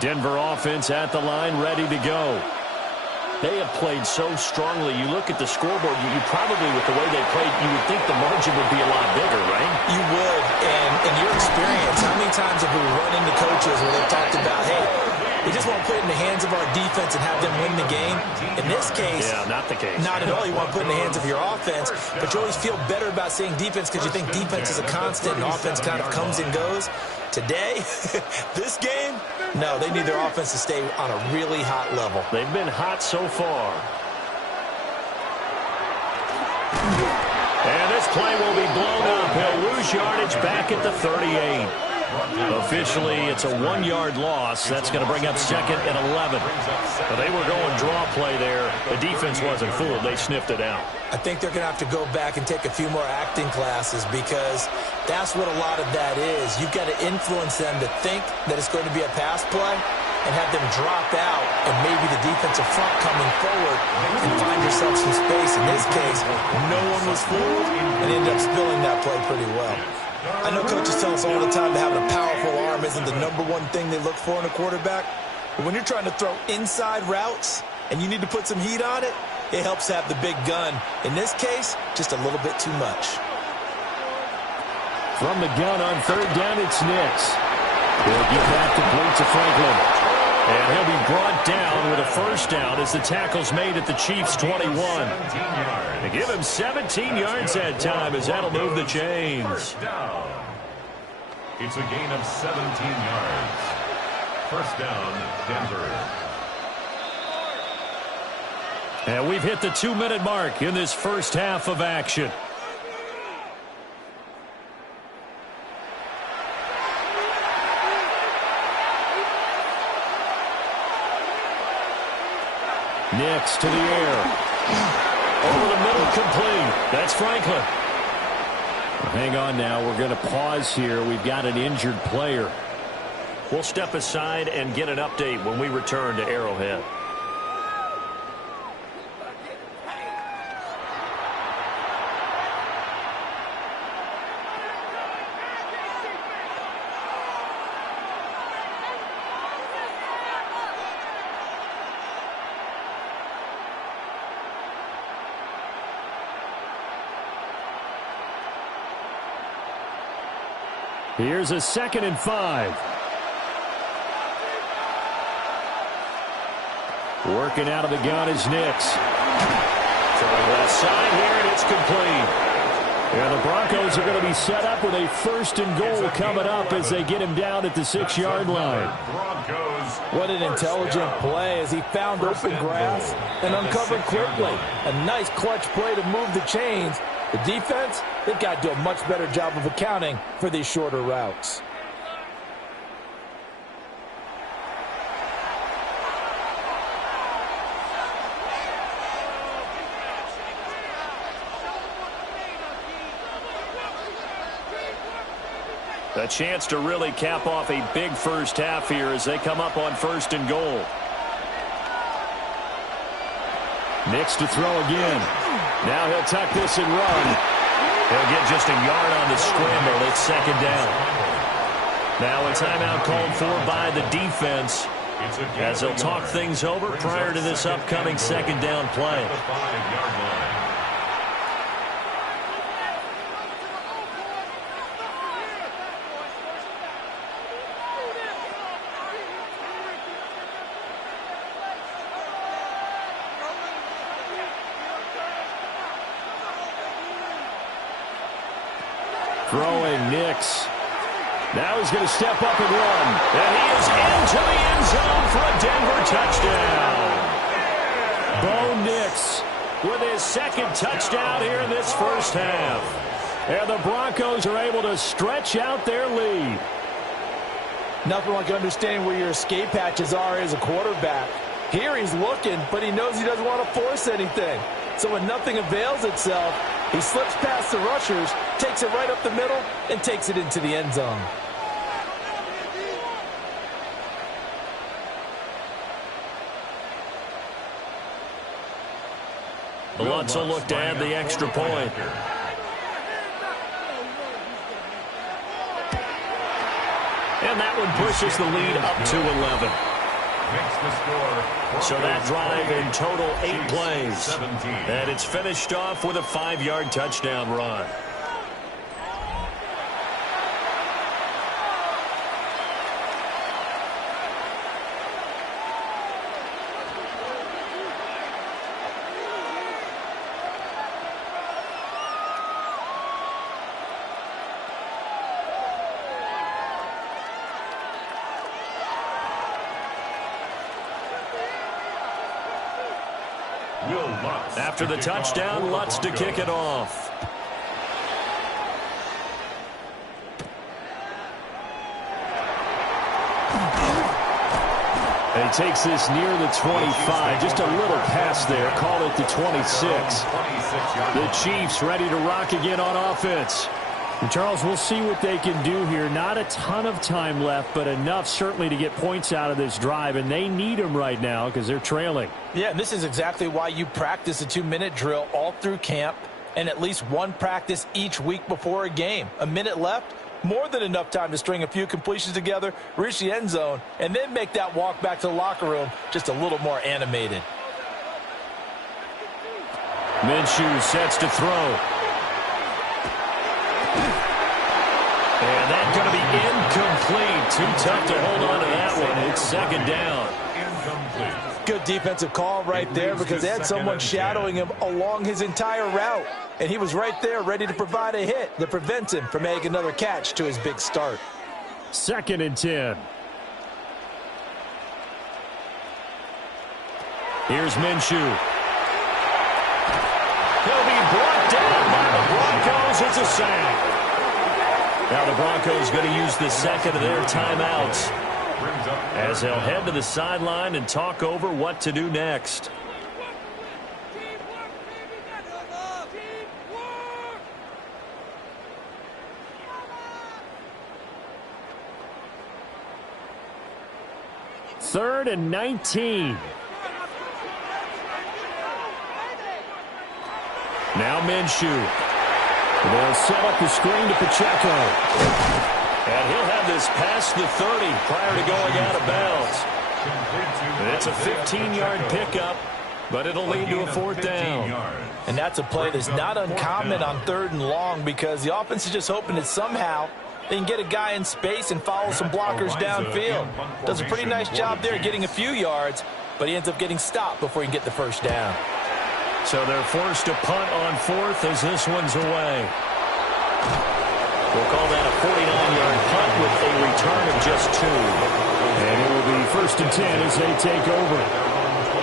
Denver offense at the line, ready to go. They have played so strongly. You look at the scoreboard, you probably, with the way they played, you would think the margin would be a lot bigger, right? You would. And in your experience, how many times have we run into coaches where they've talked about, hey, we just want to put it in the hands of our defense and have them win the game? In this case, yeah, not the case. Not at all. You want to put it in the hands of your offense, but you always feel better about saying defense because you think defense is a constant and offense kind of comes and goes. Today, this game, no, they need their offense to stay on a really hot level. They've been hot so far. And this play will be blown up. He'll lose yardage back at the 38. Officially, it's a 1-yard loss. That's going to bring up second and 11. But they were going draw play there. The defense wasn't fooled. They sniffed it out. I think they're going to have to go back and take a few more acting classes because that's what a lot of that is. You've got to influence them to think that it's going to be a pass play and have them drop out and maybe the defensive front coming forward and find yourself some space. In this case, no one was fooled and ended up spilling that play pretty well. I know coaches tell us all the time that having a powerful arm isn't the #1 thing they look for in a quarterback. But when you're trying to throw inside routes and you need to put some heat on it, it helps have the big gun. In this case, just a little bit too much. From the gun on third down, it's Nix. He'll get back complete to Franklin. And he'll be brought down with a first down as the tackle's made at the Chiefs' 21. They give him 17 yards that time as that'll move the chains. It's a gain of 17 yards. First down, Denver. And we've hit the 2-minute mark in this first half of action. Nix to the air. Over the middle, complete. That's Franklin. Hang on now. We're going to pause here. We've got an injured player. We'll step aside and get an update when we return to Arrowhead. Here's a 2nd and 5. Working out of the gun is Nix. Throwing left side here, and it's complete. And the Broncos are going to be set up with a 1st and goal coming up as they get him down at the 6-yard line. What an intelligent play as he found open grass and uncovered quickly. A nice clutch play to move the chains. The defense, they've got to do a much better job of accounting for these shorter routes. A chance to really cap off a big first half here as they come up on 1st and goal. Nix to throw again. Now he'll tuck this and run. He'll get just a yard on the scramble. It's 2nd down. Now a timeout called for by the defense as they'll talk things over prior to this upcoming 2nd down play. Throwing Nix. Now he's going to step up and run. And he is into the end zone for a Denver touchdown. Bo Nix with his 2nd touchdown here in this first half. And the Broncos are able to stretch out their lead. Nothing like understanding where your escape hatches are as a quarterback. Here he's looking, but he knows he doesn't want to force anything. So when nothing avails itself, he slips past the rushers, takes it right up the middle, and takes it into the end zone. Lutz will look to add the extra point. And that one pushes the lead up to 11. So that drive in total 8 plays. And it's finished off with a 5-yard touchdown run. After the touchdown, Lutz to kick it off. And he takes this near the 25. Just a little pass there. Call it the 26. The Chiefs ready to rock again on offense. And Charles, we'll see what they can do here. Not a ton of time left, but enough certainly to get points out of this drive, and they need them right now because they're trailing. Yeah, and this is exactly why you practice a 2-minute drill all through camp and at least one practice each week before a game. A minute left, more than enough time to string a few completions together, reach the end zone, and then make that walk back to the locker room just a little more animated. Minshew sets to throw. And that's going to be incomplete. Too tough to hold on to that one. It's 2nd down. Good defensive call right there because they had someone shadowing him along his entire route. And he was right there ready to provide a hit that prevents him from making another catch to his big start. 2nd and 10. Here's Minshew. He'll be brought down by the Broncos. It's a sack. Now the Broncos going to use the 2nd of their timeouts as they'll head to the sideline and talk over what to do next. Third and 19. Now Minshew. They'll set up the screen to Pacheco. And he'll have this past the 30 prior to going out of bounds. It's a 15-yard pickup, but it'll lead to a 4th down. And that's a play that's not uncommon on 3rd and long because the offense is just hoping that somehow they can get a guy in space and follow some blockers downfield. Does a pretty nice job there getting a few yards, but he ends up getting stopped before he can get the 1st down. So they're forced to punt on 4th as this one's away. We'll call that a 49-yard punt with a return of just 2. And it will be 1st and 10 as they take over.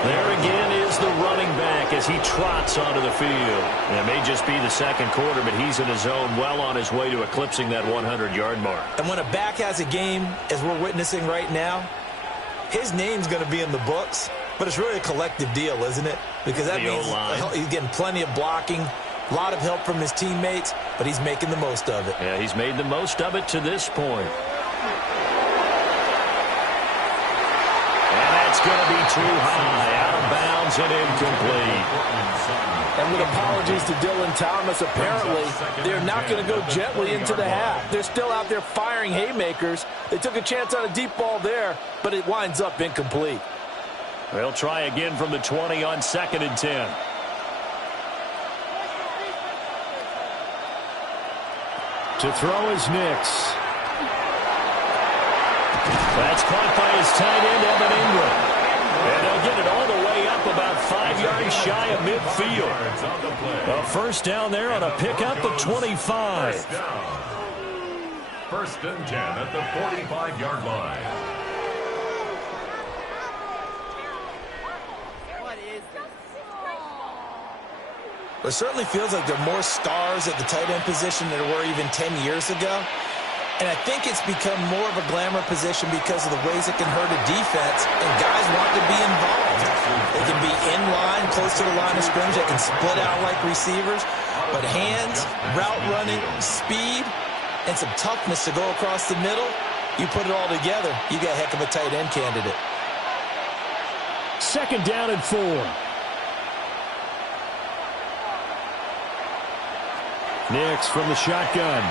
There again is the running back as he trots onto the field. And it may just be the 2nd quarter, but he's in his zone, well on his way to eclipsing that 100-yard mark. And when a back has a game, as we're witnessing right now, his name's going to be in the books. But it's really a collective deal, isn't it? Because that means he's getting plenty of blocking, a lot of help from his teammates. but he's making the most of it. Yeah, he's made the most of it to this point. And that's going to be too high, out of bounds and incomplete. And with apologies to Dylan Thomas, apparently they're not going to go gently into the half. They're still out there firing haymakers. They took a chance on a deep ball there, but it winds up incomplete. They'll try again from the 20 on 2nd and 10. To throw is Nix. That's caught by his tight end, Evan Ingram. And they'll get it all the way up about 5 yards shy of midfield. A first down there on a pickup of 25. First and 10 at the 45-yard line. It certainly feels like there are more stars at the tight end position than there were even 10 years ago. And I think it's become more of a glamour position because of the ways it can hurt a defense, and guys want to be involved. They can be in line, close to the line of scrimmage. They can split out like receivers. But hands, route running, speed, and some toughness to go across the middle, you put it all together, you got a heck of a tight end candidate. 2nd down and 4. Nix from the shotgun.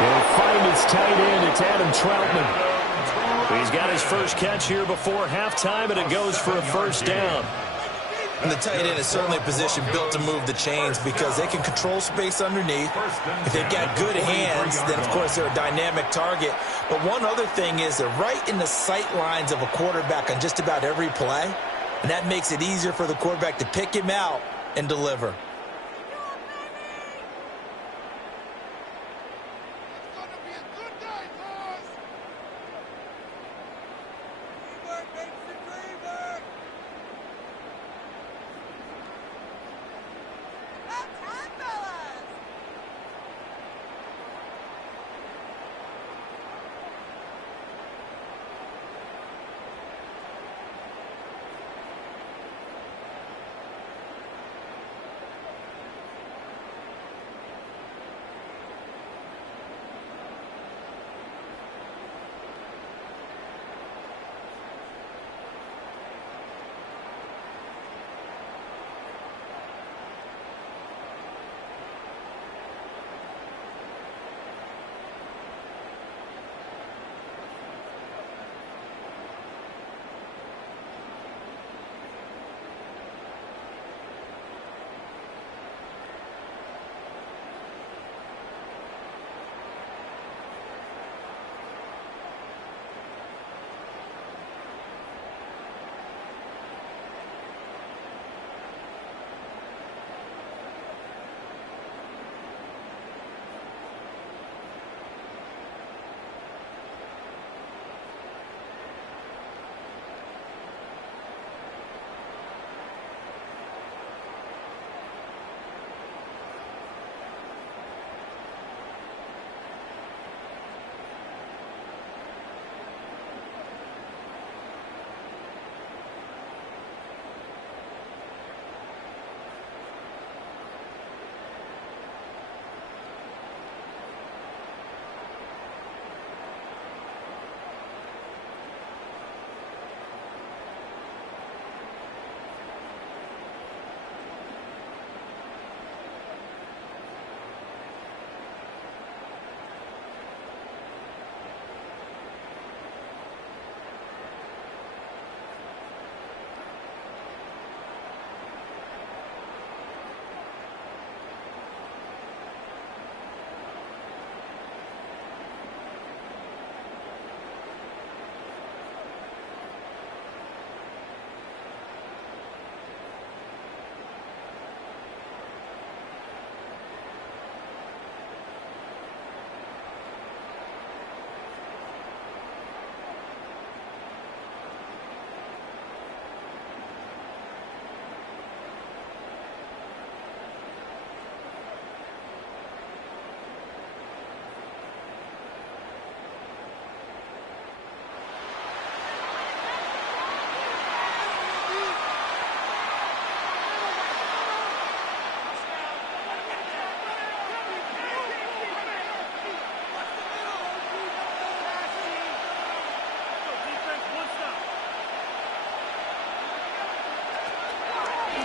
He'll find his tight end. It's Adam Troutman. He's got his first catch here before halftime, and it goes for a first down. And the tight end is certainly a position built to move the chains because they can control space underneath. If they've got good hands, then, of course, they're a dynamic target. But one other thing is they're right in the sight lines of a quarterback on just about every play, and that makes it easier for the quarterback to pick him out and deliver.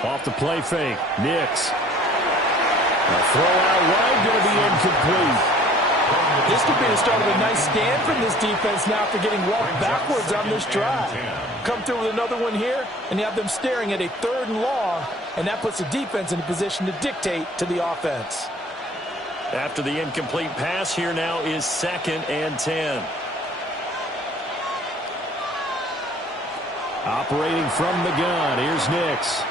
Off the play fake. Nix. A throw out wide, going to be incomplete. This could be the start of a nice stand from this defense now after getting walked backwards on this drive. Come through with another one here, and you have them staring at a 3rd and long, and that puts the defense in a position to dictate to the offense. After the incomplete pass, here now is 2nd and 10. Operating from the gun, here's Nix.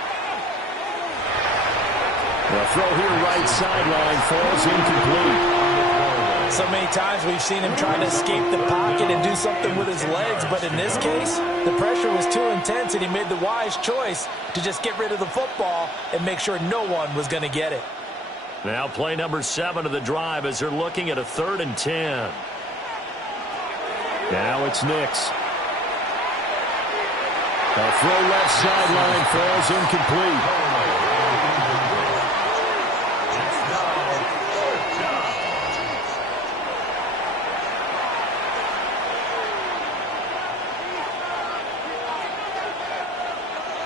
The throw here right sideline falls incomplete. So many times we've seen him try to escape the pocket and do something with his legs, but in this case, the pressure was too intense and he made the wise choice to just get rid of the football and make sure no one was going to get it. Now play number 7 of the drive as they're looking at a 3rd and 10. Now it's Nix. The throw left sideline falls incomplete.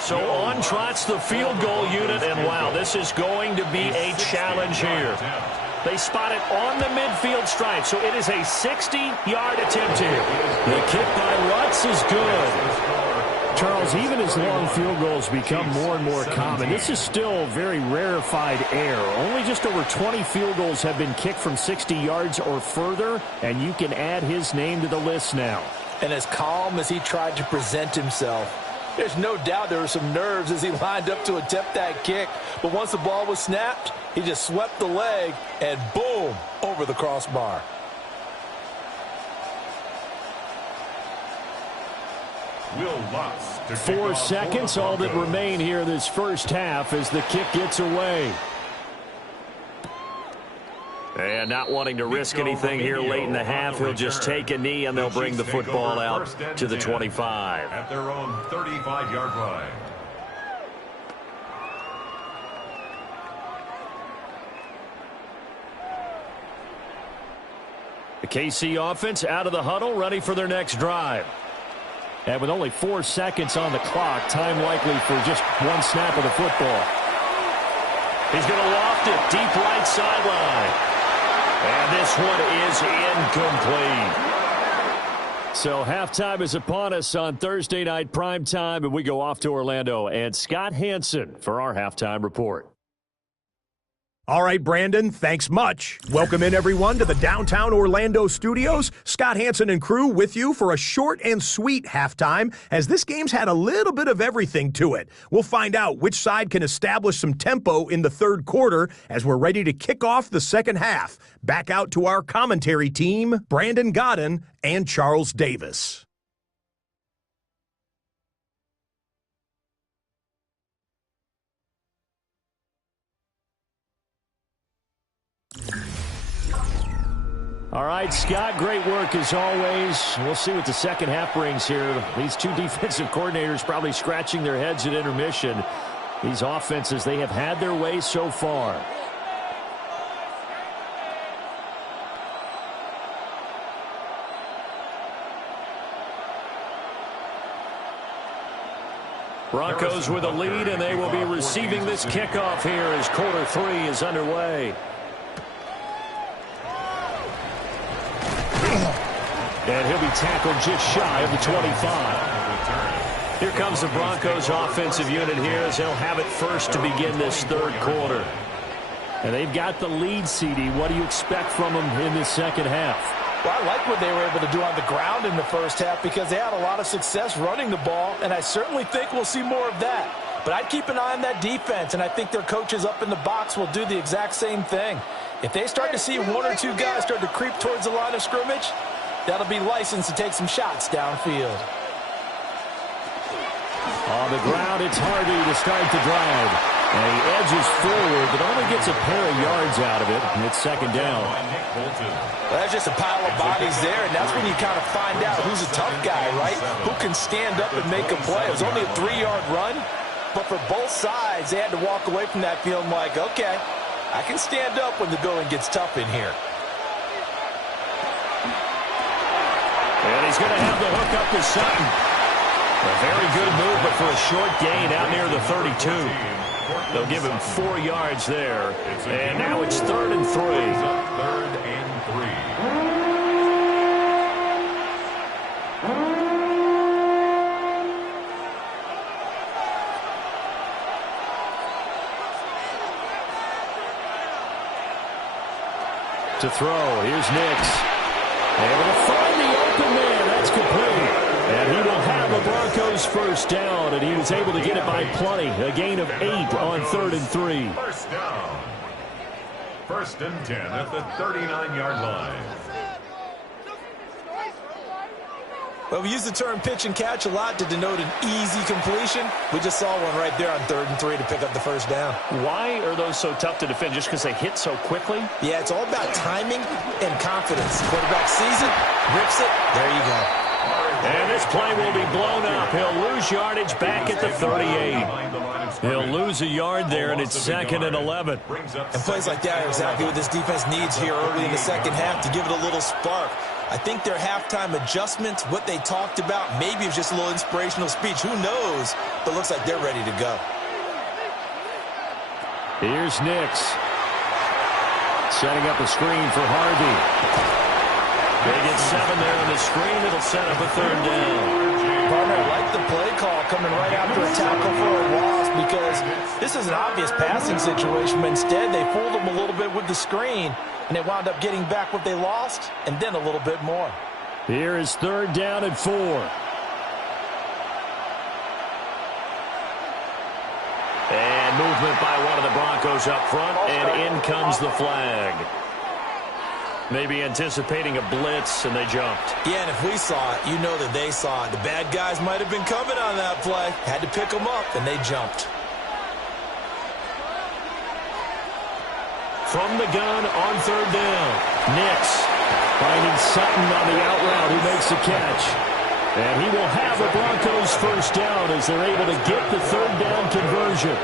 So on trots the field goal unit, and wow, this is going to be a challenge here. They spot it on the midfield stripe, so it is a 60-yard attempt here. The kick by Lutz is good. Charles, even as long field goals become more and more common, this is still very rarefied air. Only just over 20 field goals have been kicked from 60 yards or further, and you can add his name to the list now. And as calm as he tried to present himself, there's no doubt there were some nerves as he lined up to attempt that kick. But once the ball was snapped, he just swept the leg and boom, over the crossbar. Will Lutz to 4 seconds, all that remain here in this first half as the kick gets away. And not wanting to risk anything here late in the half, he'll just take a knee and they'll bring the football out to the 25. At their own 35-yard line. The KC offense out of the huddle, ready for their next drive. And with only 4 seconds on the clock, time likely for just one snap of the football. He's going to loft it deep right sideline. And this one is incomplete. So halftime is upon us on Thursday night primetime, and we go off to Orlando. And Scott Hansen for our halftime report. All right, Brandon, thanks much. Welcome in, everyone, to the downtown Orlando studios. Scott Hansen and crew with you for a short and sweet halftime, as this game's had a little bit of everything to it. We'll find out which side can establish some tempo in the third quarter as we're ready to kick off the second half. Back out to our commentary team, Brandon Godden and Charles Davis. All right, Scott, great work as always. We'll see what the second half brings here. These two defensive coordinators probably scratching their heads at intermission. These offenses, they have had their way so far. Broncos with a lead, and they will be receiving this kickoff here as quarter 3 is underway. And he'll be tackled just shy of the 25. Here comes the Broncos offensive unit here as they'll have it first to begin this third quarter. And they've got the lead, CD. What do you expect from them in this second half? Well, I like what they were able to do on the ground in the first half because they had a lot of success running the ball, and I certainly think we'll see more of that. But I'd keep an eye on that defense, and I think their coaches up in the box will do the exact same thing. If they start to see one or two guys start to creep towards the line of scrimmage, that'll be licensed to take some shots downfield. On the ground, it's Harvey to start the drive. And he edges forward, but only gets a pair of yards out of it. And it's second down. Well, that's just a pile of bodies there, and that's when you kind of find out who's a tough guy, right? Who can stand up and make a play. It was only a 3-yard run, but for both sides, they had to walk away from that feeling like, okay, I can stand up when the going gets tough in here. And he's going to have the hook up to Sutton. A very good move, but for a short gain out near the 32. They'll give him 4 yards there. And now it's 3rd and 3. 3rd and 3. To throw. Here's Nix. Able to find the open man. That's complete. And he will have the Broncos first down, and he was able to get it by plenty. A gain of 8 on 3rd and 3. First down. 1st and 10 at the 39-yard line. Well, we use the term pitch and catch a lot to denote an easy completion. We just saw one right there on 3rd and 3 to pick up the first down. Why are those so tough to defend? Just because they hit so quickly? Yeah, it's all about timing and confidence. Quarterback sees it, rips it, there you go. And this play will be blown up. He'll lose yardage back at the 38. He'll lose a yard there, and it's 2nd and 11. And plays like that are exactly what this defense needs here early in the second half to give it a little spark. I think their halftime adjustments, what they talked about, maybe it was just a little inspirational speech. Who knows? But it looks like they're ready to go. Here's Nix. Setting up a screen for Harvey. They get 7 there on the screen. It'll set up a 3rd down. Partner, I like the play call coming right after a tackle for a loss because this is an obvious passing situation. But instead, they fooled them a little bit with the screen, and they wound up getting back what they lost and then a little bit more. Here is 3rd down and 4. And movement by one of the Broncos up front, and in comes the flag. Maybe anticipating a blitz, and they jumped. Yeah, and if we saw it, you know that they saw it. The bad guys might have been coming on that play. Had to pick them up, and they jumped. From the gun on 3rd down. Nix finding Sutton on the out route who makes the catch. And he will have the Broncos first down as they're able to get the 3rd down conversion.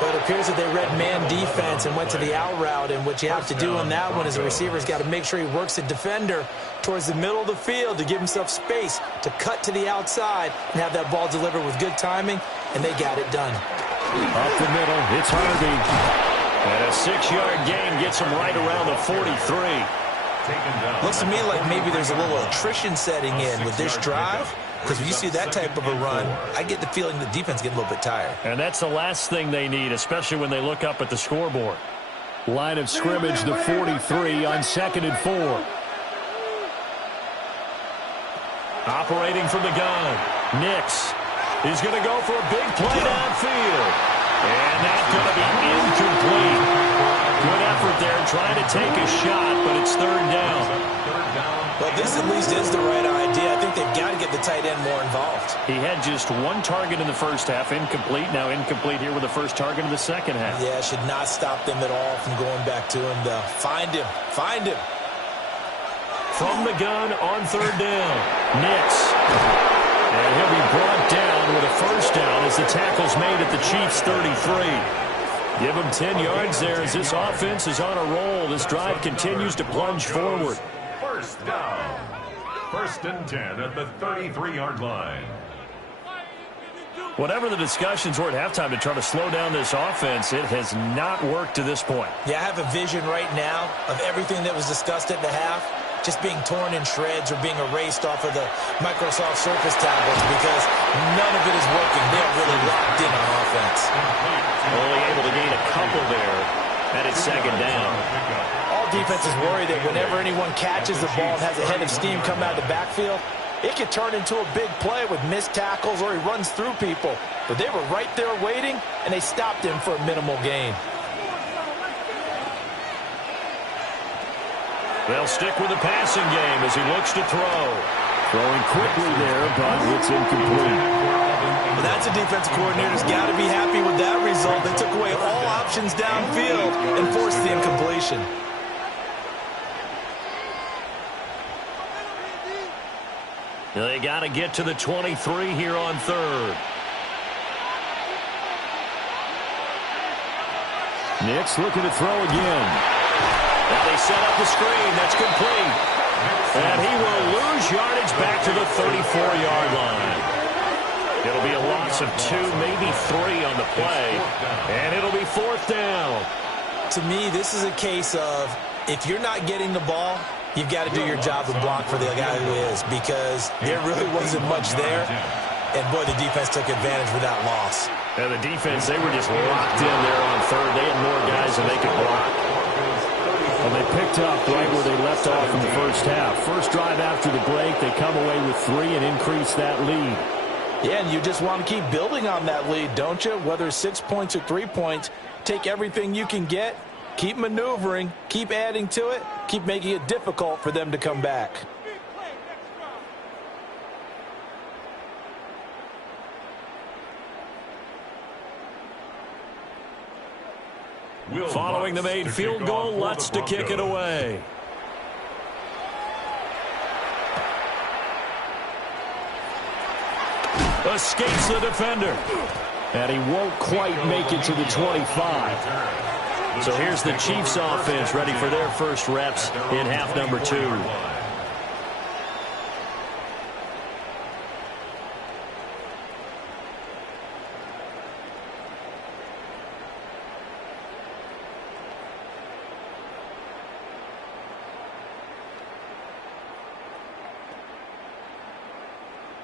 But it appears that they read man defense and went to the out route, and what you have to do on that one is the receiver's got to make sure he works the defender towards the middle of the field to give himself space to cut to the outside and have that ball delivered with good timing, and they got it done. Up the middle, it's Harvey. And a 6-yard gain gets him right around the 43. Looks to me like maybe there's a little attrition setting in with this drive. Because when you see that type of a run, I get the feeling the defense getting a little bit tired. And that's the last thing they need, especially when they look up at the scoreboard. Line of scrimmage, the 43 on 2nd and 4. Operating from the gun. Nix. He's going to go for a big play downfield. And that's going to be incomplete. Good effort there trying to take a shot, but it's 3rd down. Well, this at least is the right idea. I think they've got to get the tight end more involved. He had just 1 target in the first half, incomplete. Now incomplete here with the first target in the second half. Yeah, should not stop them at all from going back to him, though. Find him. Find him. From the gun on 3rd down. Nix. And he'll be brought down with a first down as the tackle's made at the Chiefs' 33. Give him 10 yards there as this offense is on a roll. This drive continues to plunge forward. First down. 1st and 10 at the 33-yard line. Whatever the discussions were at halftime to try to slow down this offense, it has not worked to this point. Yeah, I have a vision right now of everything that was discussed at the half just being torn in shreds or being erased off of the Microsoft Surface tablets because none of it is working. They're really locked in on offense. Only able to gain a couple there, and it's 2nd down. All defenses worry that whenever anyone catches the ball and has a head of steam come out of the backfield, it could turn into a big play with missed tackles or he runs through people. But they were right there waiting, and they stopped him for a minimal gain. They'll stick with the passing game as he looks to throw. Throwing quickly there, but it's incomplete. Well, that's a defensive coordinator's got to be happy with that result. They took away all options downfield and forced the incompletion. They got to get to the 23 here on 3rd. Nix looking to throw again. Now they set up the screen. That's complete. And he will lose yardage back to the 34-yard line. It'll be a loss loss of 2, maybe 3 on the play. And it'll be 4th down. To me, this is a case of if you're not getting the ball, you've got to do your job and block for the guy who is, because there really wasn't much there. And, boy, the defense took advantage with that loss. And the defense, they were just locked in there on 3rd. They had more guys than they could block. And they picked up right where they left off in the first half. First drive after the break, they come away with 3 and increase that lead. Yeah, and you just want to keep building on that lead, don't you? Whether it's 6 points or 3 points, take everything you can get, keep maneuvering, keep adding to it, keep making it difficult for them to come back. Following the made field goal, Lutz to kick it away. Escapes the defender. And he won't quite make it to the 25. So here's the Chiefs offense ready for their first reps in half number 2.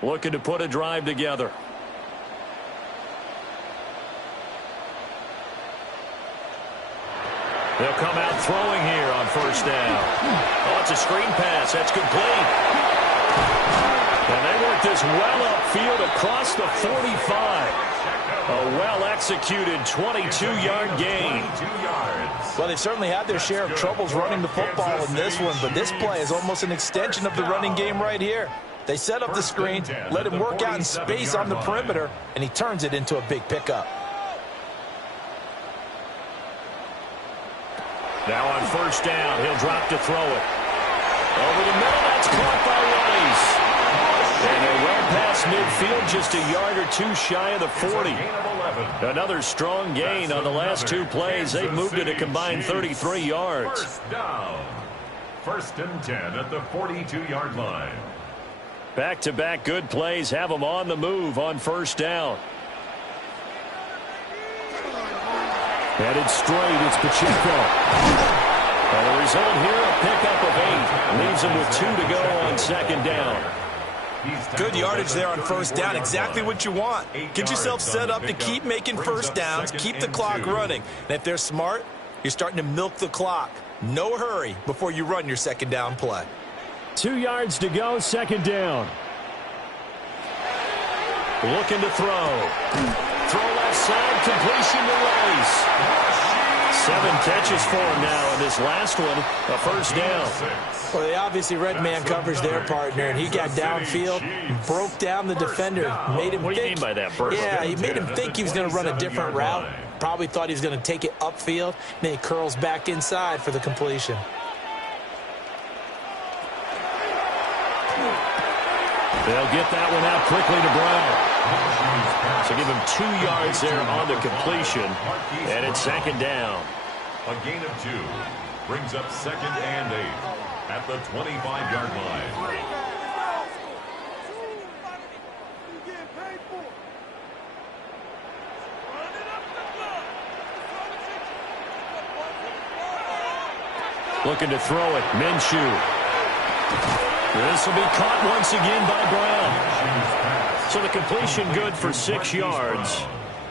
Looking to put a drive together. They'll come out throwing here on first down. Oh, it's a screen pass. That's complete. And they work this well upfield across the 45. A well-executed 22-yard gain. Well, they certainly had their share of troubles running the football in this one, but this play is almost an extension of the running game right here. They set up the screen, let him work out in space on the perimeter, and he turns it into a big pickup. Now on first down, he'll drop to throw it. Over the middle, that's caught by Rice. And they're well past midfield, just a yard or 2 shy of the 40. Another strong gain on the last 2 plays. They've moved it a combined 33 yards. First down. 1st and 10 at the 42-yard line. Back-to-back good plays have them on the move on first down. Headed straight, it's Pacheco. And the result here, a pickup of 8. Leaves them with 2 to go on 2nd down. Good yardage there on first down. Exactly what you want. Get yourself set up to keep making first downs, keep the clock running. And if they're smart, you're starting to milk the clock. No hurry before you run your 2nd down play. 2 yards to go, 2nd down. Looking to throw. Throw left side, completion to Rice. 7 catches for him now, and this last one, a first down. Well, they obviously read man coverage their partner, and he got downfield, broke down the defender, made him What do you mean by that, Bert? Yeah, he made him think he was going to run a different route. Probably thought he was going to take it upfield, then he curls back inside for the completion. They'll get that one out quickly to Brown. So give him 2 yards there on the completion. And it's 2nd down. A gain of 2 brings up 2nd and 8 at the 25-yard line. Looking to throw it. Minshew. This will be caught once again by Brown. So the completion good for 6 yards.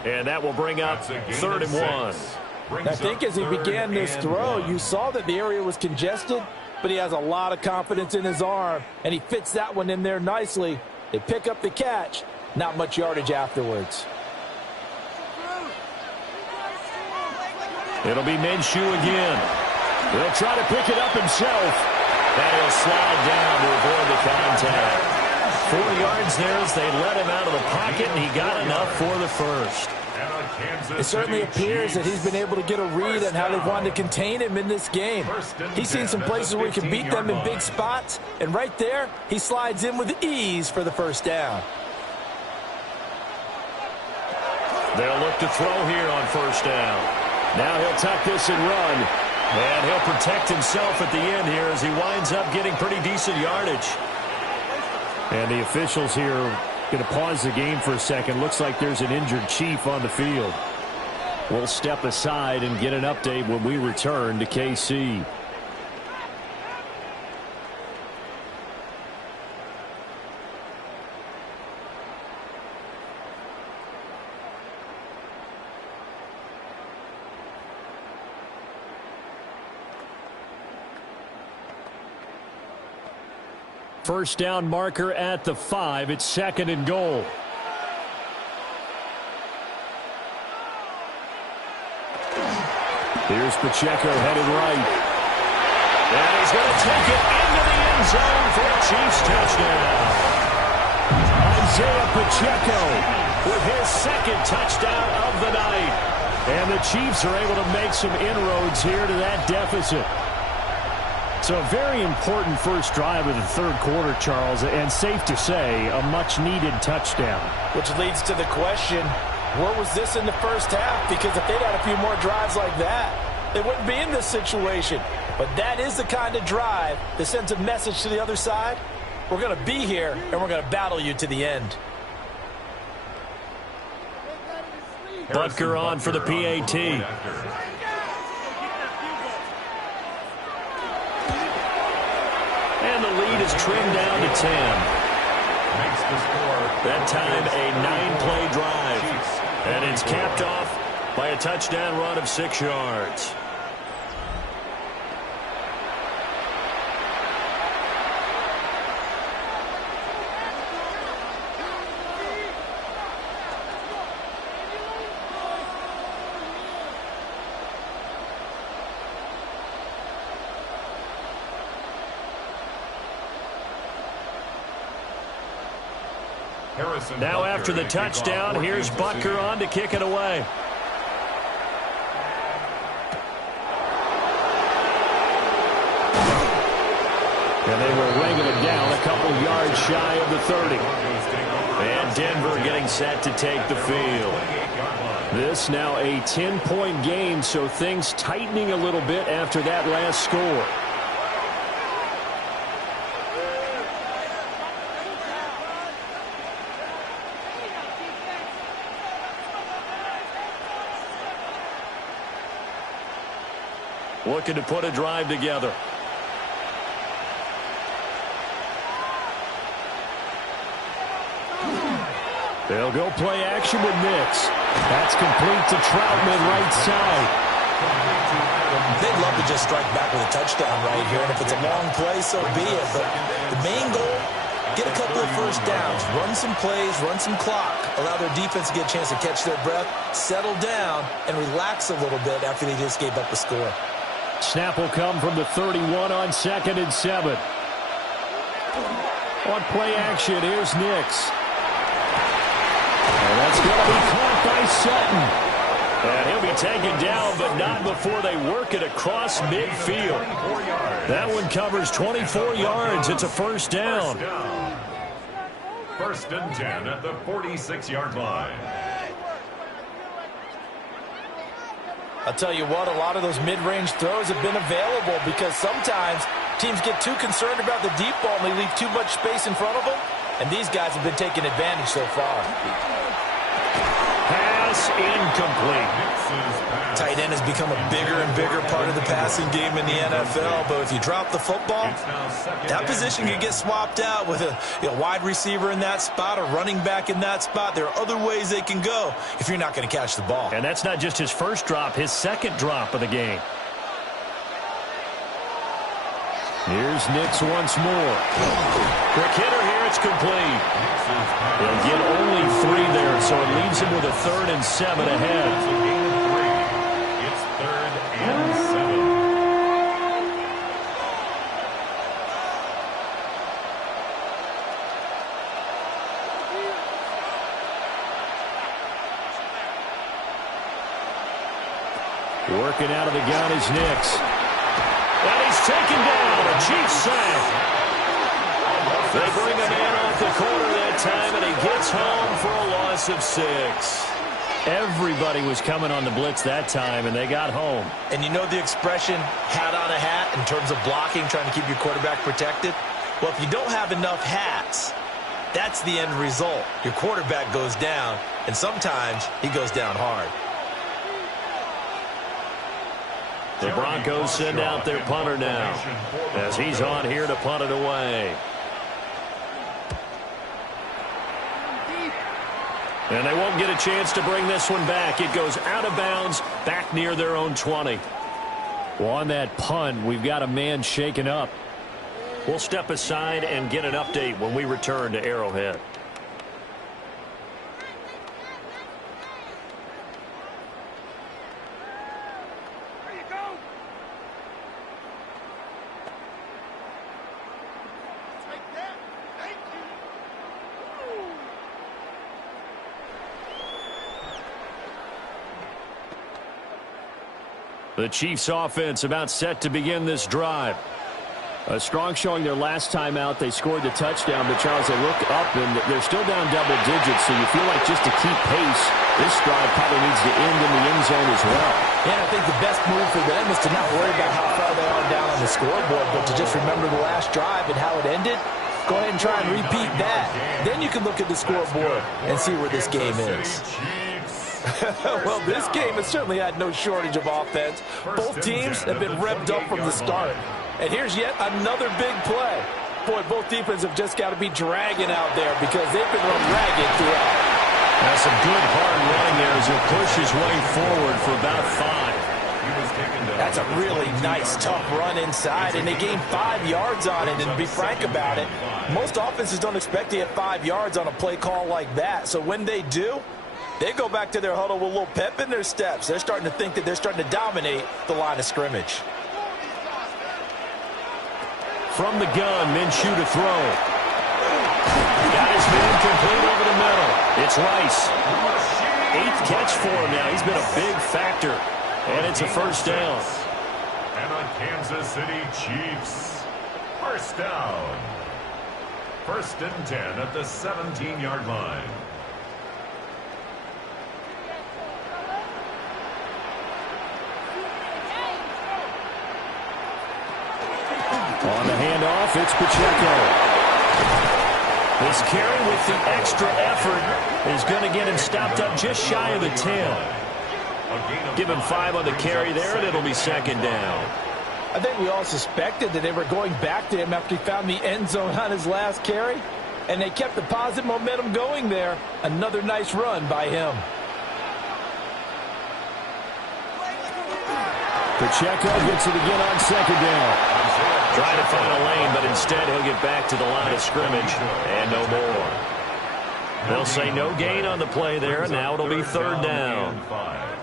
And that will bring up 3rd and 1. I think as he began this throw, you saw that the area was congested, but he has a lot of confidence in his arm, and he fits that one in there nicely. They pick up the catch. Not much yardage afterwards. It'll be Minshew again. He'll try to pick it up himself. And he'll slide down to avoid the contact. 4 yards there as they let him out of the pocket, and he got enough for the first. It certainly appears that he's been able to get a read on how they wanted to contain him in this game. He's seen some places where he can beat them in big spots, and right there, he slides in with ease for the first down. They'll look to throw here on first down. Now he'll tuck this and run. And he'll protect himself at the end here as he winds up getting pretty decent yardage. And the officials here Going to pause the game for a second. Looks like there's an injured Chief on the field. We'll step aside and get an update when we return to KC. First down marker at the 5. It's 2nd and goal. Here's Pacheco headed right. And he's going to take it into the end zone for a Chiefs touchdown. Isaiah Pacheco with his 2nd touchdown of the night. And the Chiefs are able to make some inroads here to that deficit. So a very important first drive of the 3rd quarter, Charles, and safe to say, a much-needed touchdown. Which leads to the question, where was this in the first half? Because if they'd had a few more drives like that, they wouldn't be in this situation. But that is the kind of drive that sends a message to the other side. We're going to be here, and we're going to battle you to the end. Butker on for the PAT. And the lead is trimmed down to 10. That time a 9-play drive. And it's capped off by a touchdown run of 6 yards. Now after the touchdown, here's Butker on to kick it away. And they will wrangle it down a couple yards shy of the 30. And Denver getting set to take the field. This now a 10-point game, so things tightening a little bit after that last score. Looking to put a drive together. They'll go play action with Nix. That's complete to Troutman right side. They'd love to just strike back with a touchdown right here, and if it's a long play, so be it. But the main goal, get a couple of first downs, run some plays, run some clock, allow their defense to get a chance to catch their breath, settle down, and relax a little bit after they just gave up the score. Snap will come from the 31 on 2nd and 7. On play action, here's Nix. And that's going to be caught by Sutton. And he'll be taken down, but not before they work it across midfield. That one covers 24 yards. It's a first down. 1st and 10 at the 46-yard line. I'll tell you what, a lot of those mid-range throws have been available because sometimes teams get too concerned about the deep ball and they leave too much space in front of them, and these guys have been taking advantage so far. Pass incomplete. Tight end has become a bigger and bigger part of the passing game in the NFL, but if you drop the football, that position can get swapped out with a wide receiver in that spot, a running back in that spot. There are other ways they can go if you're not going to catch the ball. And that's not just his first drop, his 2nd drop of the game. Here's Nix once more. Quick hitter here, it's complete. They'll get only 3 there, so it leaves him with a 3rd and 7 ahead. It's 3rd and 7. Working out of the gun is Nix. And he's taken down. A Chiefs sack. They bring a man off the corner that time, and he gets home for a loss of 6. Everybody was coming on the blitz that time, and they got home. And you know the expression, hat on a hat, in terms of blocking, trying to keep your quarterback protected? Well, if you don't have enough hats, That's the end result. Your quarterback goes down, and sometimes he goes down hard. The Broncos send out their punter now as he's on here to punt it away. And they won't get a chance to bring this one back. It goes out of bounds back near their own 20. Well, on that punt, we've got a man shaken up. We'll step aside and get an update when we return to Arrowhead. The Chiefs offense about set to begin this drive. A strong showing their last time out. They scored the touchdown, but Charles, they look up and they're still down double digits, so you feel like just to keep pace, this drive probably needs to end in the end zone as well. Yeah, I think the best move for them is to not worry about how far they are down on the scoreboard, but to just remember the last drive and how it ended. Go ahead and try and repeat that. Then you can look at the scoreboard and see where this game is. Well, this game has certainly had no shortage of offense. Both teams have been revved up from the start. And here's yet another big play. Boy, both defenses have just got to be dragging out there because they've been run ragged throughout. That's some good hard running there as he'll push his way forward for about 5. That's a really nice, tough run inside, and they gained 5 yards on it. And to be frank about it, most offenses don't expect to get 5 yards on a play call like that. So when they do, they go back to their huddle with a little pep in their steps. They're starting to think that they're starting to dominate the line of scrimmage. From the gun, Minshew to throw. Got his man complete over the middle. It's Rice. 8th catch for him now. He's been a big factor. And it's a first down. And the Kansas City Chiefs. First down. 1st and 10 at the 17-yard line. On the handoff, it's Pacheco. This carry with the extra effort is going to get him stopped up just shy of the 10. Give him 5 on the carry there, and it'll be 2nd down. I think we all suspected that they were going back to him after he found the end zone on his last carry, and they kept the positive momentum going there. Another nice run by him. Pacheco gets it again on 2nd down. Trying to find a lane, but instead he'll get back to the line of scrimmage and no more. They'll say no gain on the play there, and now it'll be 3rd down.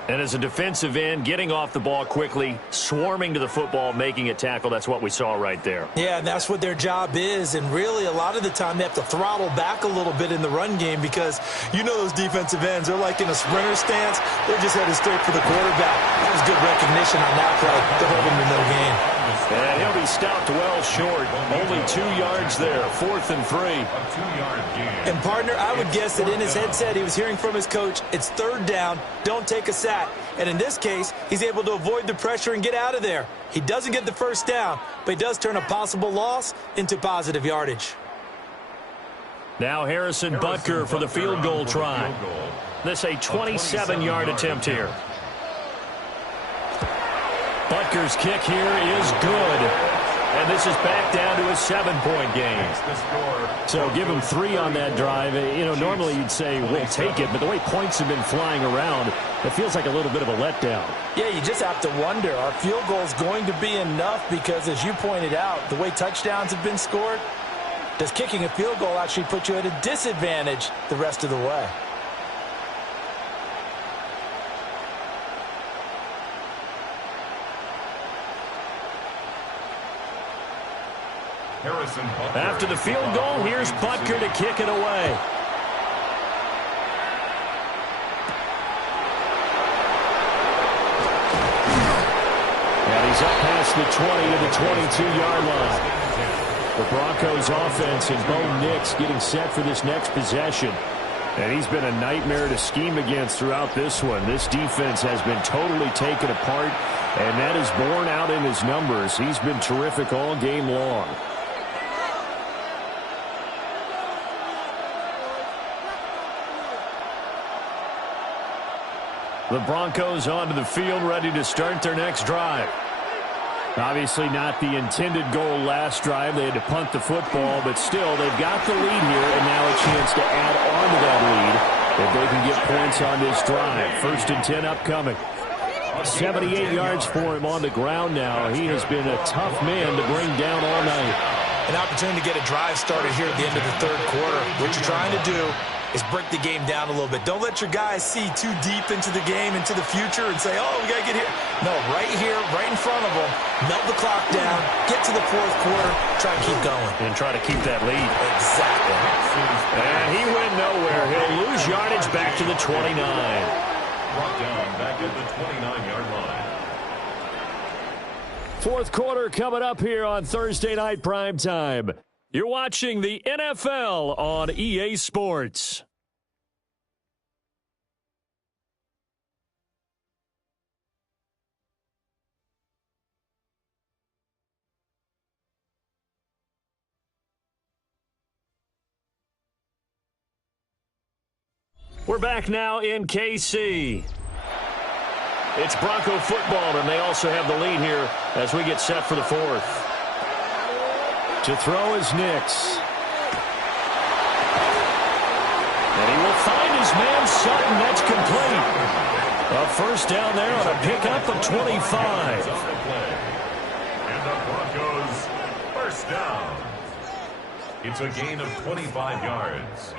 And as a defensive end, getting off the ball quickly, swarming to the football, making a tackle, that's what we saw right there. Yeah, and that's what their job is, and really a lot of the time they have to throttle back a little bit in the run game because you know those defensive ends, they're like in a sprinter stance. They're just headed straight for the quarterback. That was good recognition on that play to hold him to no gain. And he'll be stopped well short. Only 2 yards there. 4th and 3. A 2-yard gain. And, partner, I would guess that in his headset he was hearing from his coach, it's 3rd down, don't take a sack. And in this case, he's able to avoid the pressure and get out of there. He doesn't get the first down, but he does turn a possible loss into positive yardage. Now Harrison Butker for the field goal try. This a 27-yard attempt here. Butker's kick here is good. And this is back down to a 7-point game. So give him 3 on that drive. You know, normally you'd say we'll take it, but the way points have been flying around, it feels like a little bit of a letdown. Yeah, you just have to wonder, are field goals going to be enough? Because as you pointed out, the way touchdowns have been scored, does kicking a field goal actually put you at a disadvantage the rest of the way? After the field goal, here's Butker to kick it away. And he's up past the 20 to the 22-yard line. The Broncos offense and Bo Nix getting set for this next possession. And he's been a nightmare to scheme against throughout this one. This defense has been totally taken apart, and that is borne out in his numbers. He's been terrific all game long. The Broncos onto the field, ready to start their next drive. Obviously not the intended goal last drive. They had to punt the football, but still, they've got the lead here, and now a chance to add on to that lead if they can get points on this drive. 1st and 10 upcoming. 78 yards for him on the ground now. He has been a tough man to bring down all night. An opportunity to get a drive started here at the end of the 3rd quarter. What you're trying to do is break the game down a little bit. Don't let your guys see too deep into the game, into the future, and say, oh, we got to get here. No, right here, right in front of them, melt the clock down, get to the 4th quarter, try to keep going. And try to keep that lead. Exactly. And he went nowhere. He'll lose yardage back to the 29. Brought down back at the 29-yard line. 4th quarter coming up here on Thursday Night Primetime. You're watching the NFL on EA Sports. We're back now in KC. It's Bronco football, and they also have the lead here as we get set for the 4th. To throw is Nix. And he will find his man Sutton. That's complete. A 1st down there on a pickup of 25. And the Broncos, 1st down. It's a gain of 25 yards.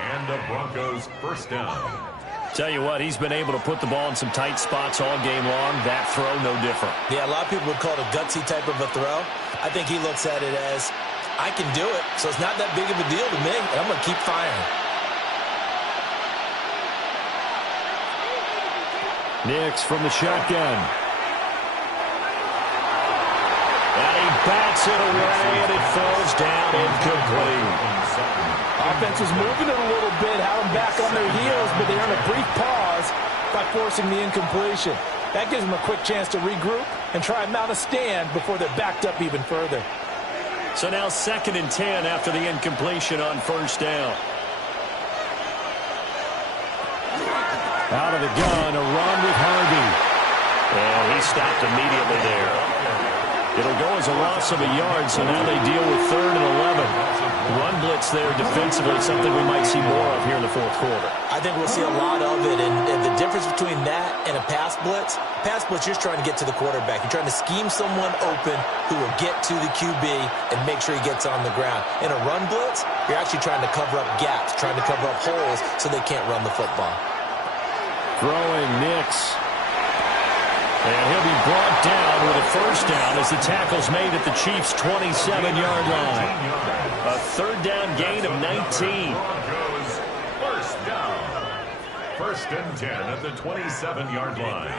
And the Broncos, 1st down. Tell you what, he's been able to put the ball in some tight spots all game long. That throw, no different. Yeah, a lot of people would call it a gutsy type of a throw. I think he looks at it as, I can do it, so it's not that big of a deal to me, and I'm going to keep firing. Nix from the shotgun. And he bats it away, and it falls down incomplete. Offense was moving it a little bit, had them back on their heels, but they earned a brief pause by forcing the incompletion. That gives them a quick chance to regroup and try and mount a stand before they're backed up even further. So now 2nd and 10 after the incompletion on 1st down. Out of the gun, a run with Harvey. And he stopped immediately there. It'll go as a loss of a yard, so now they deal with 3rd and 11. Run blitz there defensively, something we might see more of here in the 4th quarter. I think we'll see a lot of it, and the difference between that and a pass blitz, you're just trying to get to the quarterback. You're trying to scheme someone open who will get to the QB and make sure he gets on the ground. In a run blitz, you're actually trying to cover up gaps, trying to cover up holes so they can't run the football. Throwing Nix. And he'll be brought down with a 1st down as the tackle's made at the Chiefs' 27-yard line. A 3rd down gain of 19. Broncos, 1st down. 1st and 10 at the 27-yard line.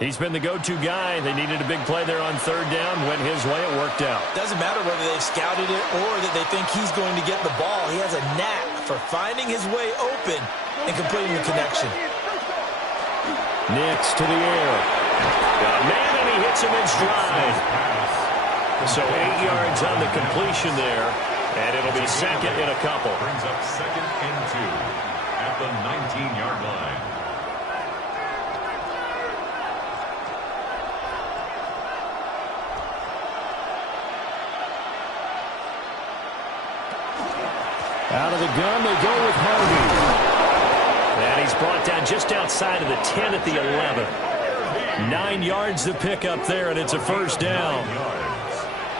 He's been the go-to guy. They needed a big play there on 3rd down. Went his way. It worked out. Doesn't matter whether they've scouted it or that they think he's going to get the ball. He has a knack for finding his way open and completing the connection. Nix to the air. Man, and he hits him in stride. So 8 yards on the completion there, and it'll be 2nd and a couple. Brings up 2nd and 2 at the 19-yard line. Out of the gun, they go with Harvey. And he's brought down just outside of the 10 at the 11. 9 yards to pick up there, and it's a 1st down.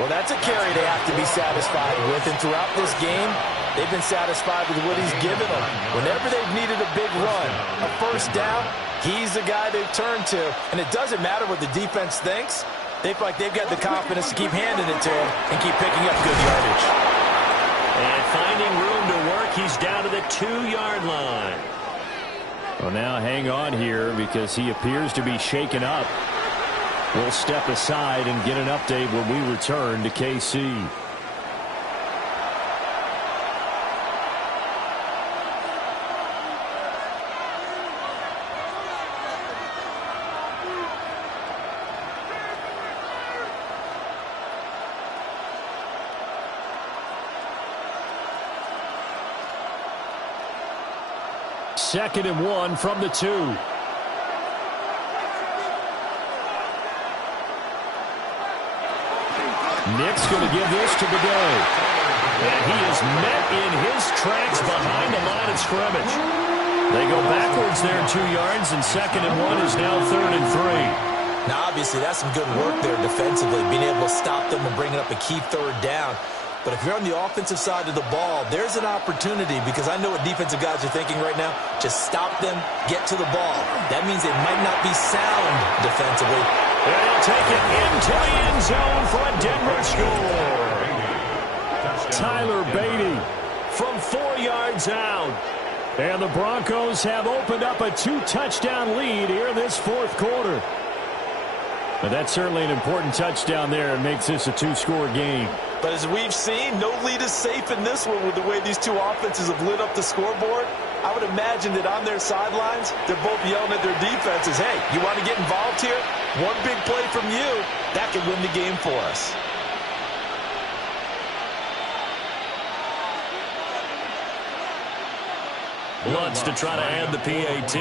Well, that's a carry they have to be satisfied with, and throughout this game, they've been satisfied with what he's given them. Whenever they've needed a big run, a 1st down, he's the guy they've turned to. And it doesn't matter what the defense thinks. They feel like they've got the confidence to keep handing it to him and keep picking up good yardage. And finding room to work, he's down to the 2-yard line. Well, now hang on here because he appears to be shaken up. We'll step aside and get an update when we return to KC. 2nd and 1 from the 2. Nick's going to give this to the day. And he is met in his tracks behind the line of scrimmage. They go backwards there 2 yards, and 2nd and 1 is now 3rd and 3. Now, obviously, that's some good work there defensively, being able to stop them and bringing up a key 3rd down. But if you're on the offensive side of the ball, there's an opportunity, because I know what defensive guys are thinking right now. Just stop them, get to the ball. That means they might not be sound defensively. And he'll take it into the end zone for a Denver score. Tyler Beatty from 4 yards out. And the Broncos have opened up a 2-touchdown lead here this 4th quarter. But that's certainly an important touchdown there. It makes this a 2-score game. But as we've seen, no lead is safe in this one with the way these two offenses have lit up the scoreboard. I would imagine that on their sidelines, they're both yelling at their defenses, hey, you want to get involved here? One big play from you, that could win the game for us. Lutz to try to add the PAT.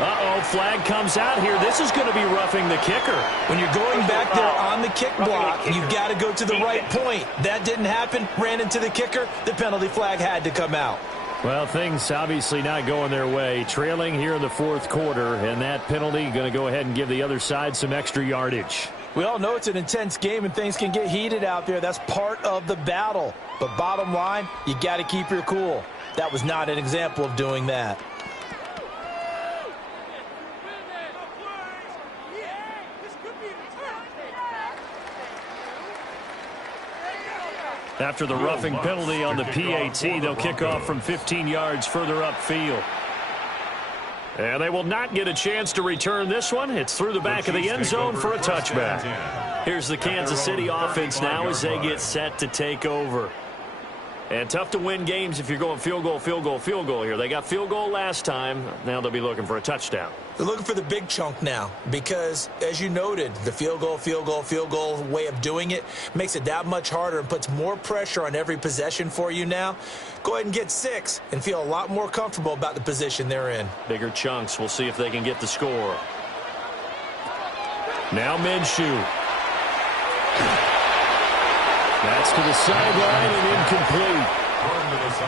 Uh-oh, flag comes out here. This is going to be roughing the kicker. When you're going back there on the kick block, you've got to go to the right point. That didn't happen. Ran into the kicker. The penalty flag had to come out. Well, things obviously not going their way. Trailing here in the 4th quarter, and that penalty going to go ahead and give the other side some extra yardage. We all know it's an intense game and things can get heated out there. That's part of the battle. But bottom line, you got to keep your cool. That was not an example of doing that. After the roughing penalty on the PAT, they'll kick off from 15 yards further upfield. And they will not get a chance to return this one. It's through the back of the end zone for a touchback. Here's the Kansas City offense now as they get set to take over. And tough to win games if you're going field goal, field goal, field goal here. They got field goal last time. Now they'll be looking for a touchdown. They're looking for the big chunk now because, as you noted, the field goal, field goal, field goal way of doing it makes it that much harder and puts more pressure on every possession for you now. Go ahead and get 6 and feel a lot more comfortable about the position they're in. Bigger chunks. We'll see if they can get the score. Now Minshew. That's to the sideline and incomplete.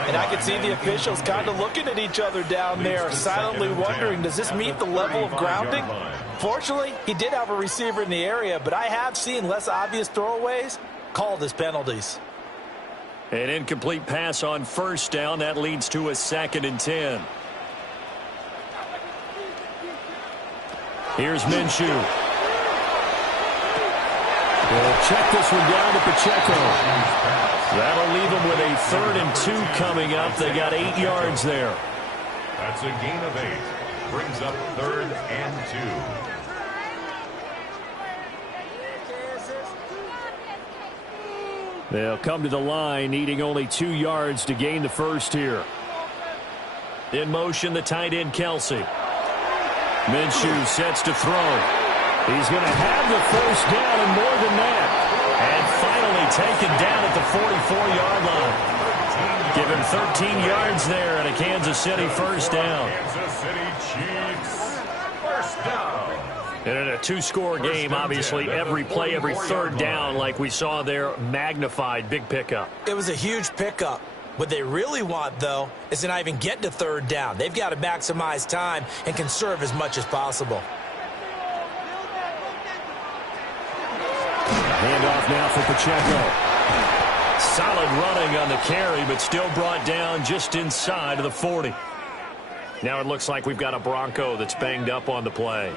And I can see the officials kind of looking at each other down there, silently wondering, does this meet the level of grounding? Fortunately, he did have a receiver in the area, but I have seen less obvious throwaways called as penalties. An incomplete pass on 1st down. That leads to a 2nd and 10. Here's Minshew. We'll check this one down to Pacheco. That'll leave them with a 3rd and 2 coming up. They got 8 yards there. That's a gain of 8. Brings up 3rd and 2. They'll come to the line, needing only 2 yards to gain the first here. In motion, the tight end, Kelsey. Minshew sets to throw. He's going to have the 1st down and more than that. And finally taken down at the 44-yard line. Give him 13 yards there and a Kansas City 1st down. Kansas City Chiefs, 1st down. And in a 2-score game, obviously, every play, every 3rd down, like we saw there, magnified. Big pickup. It was a huge pickup. What they really want, though, is to not even get to 3rd down. They've got to maximize time and conserve as much as possible. Handoff now for Pacheco. Solid running on the carry, but still brought down just inside of the 40. Now it looks like we've got a Bronco that's banged up on the play.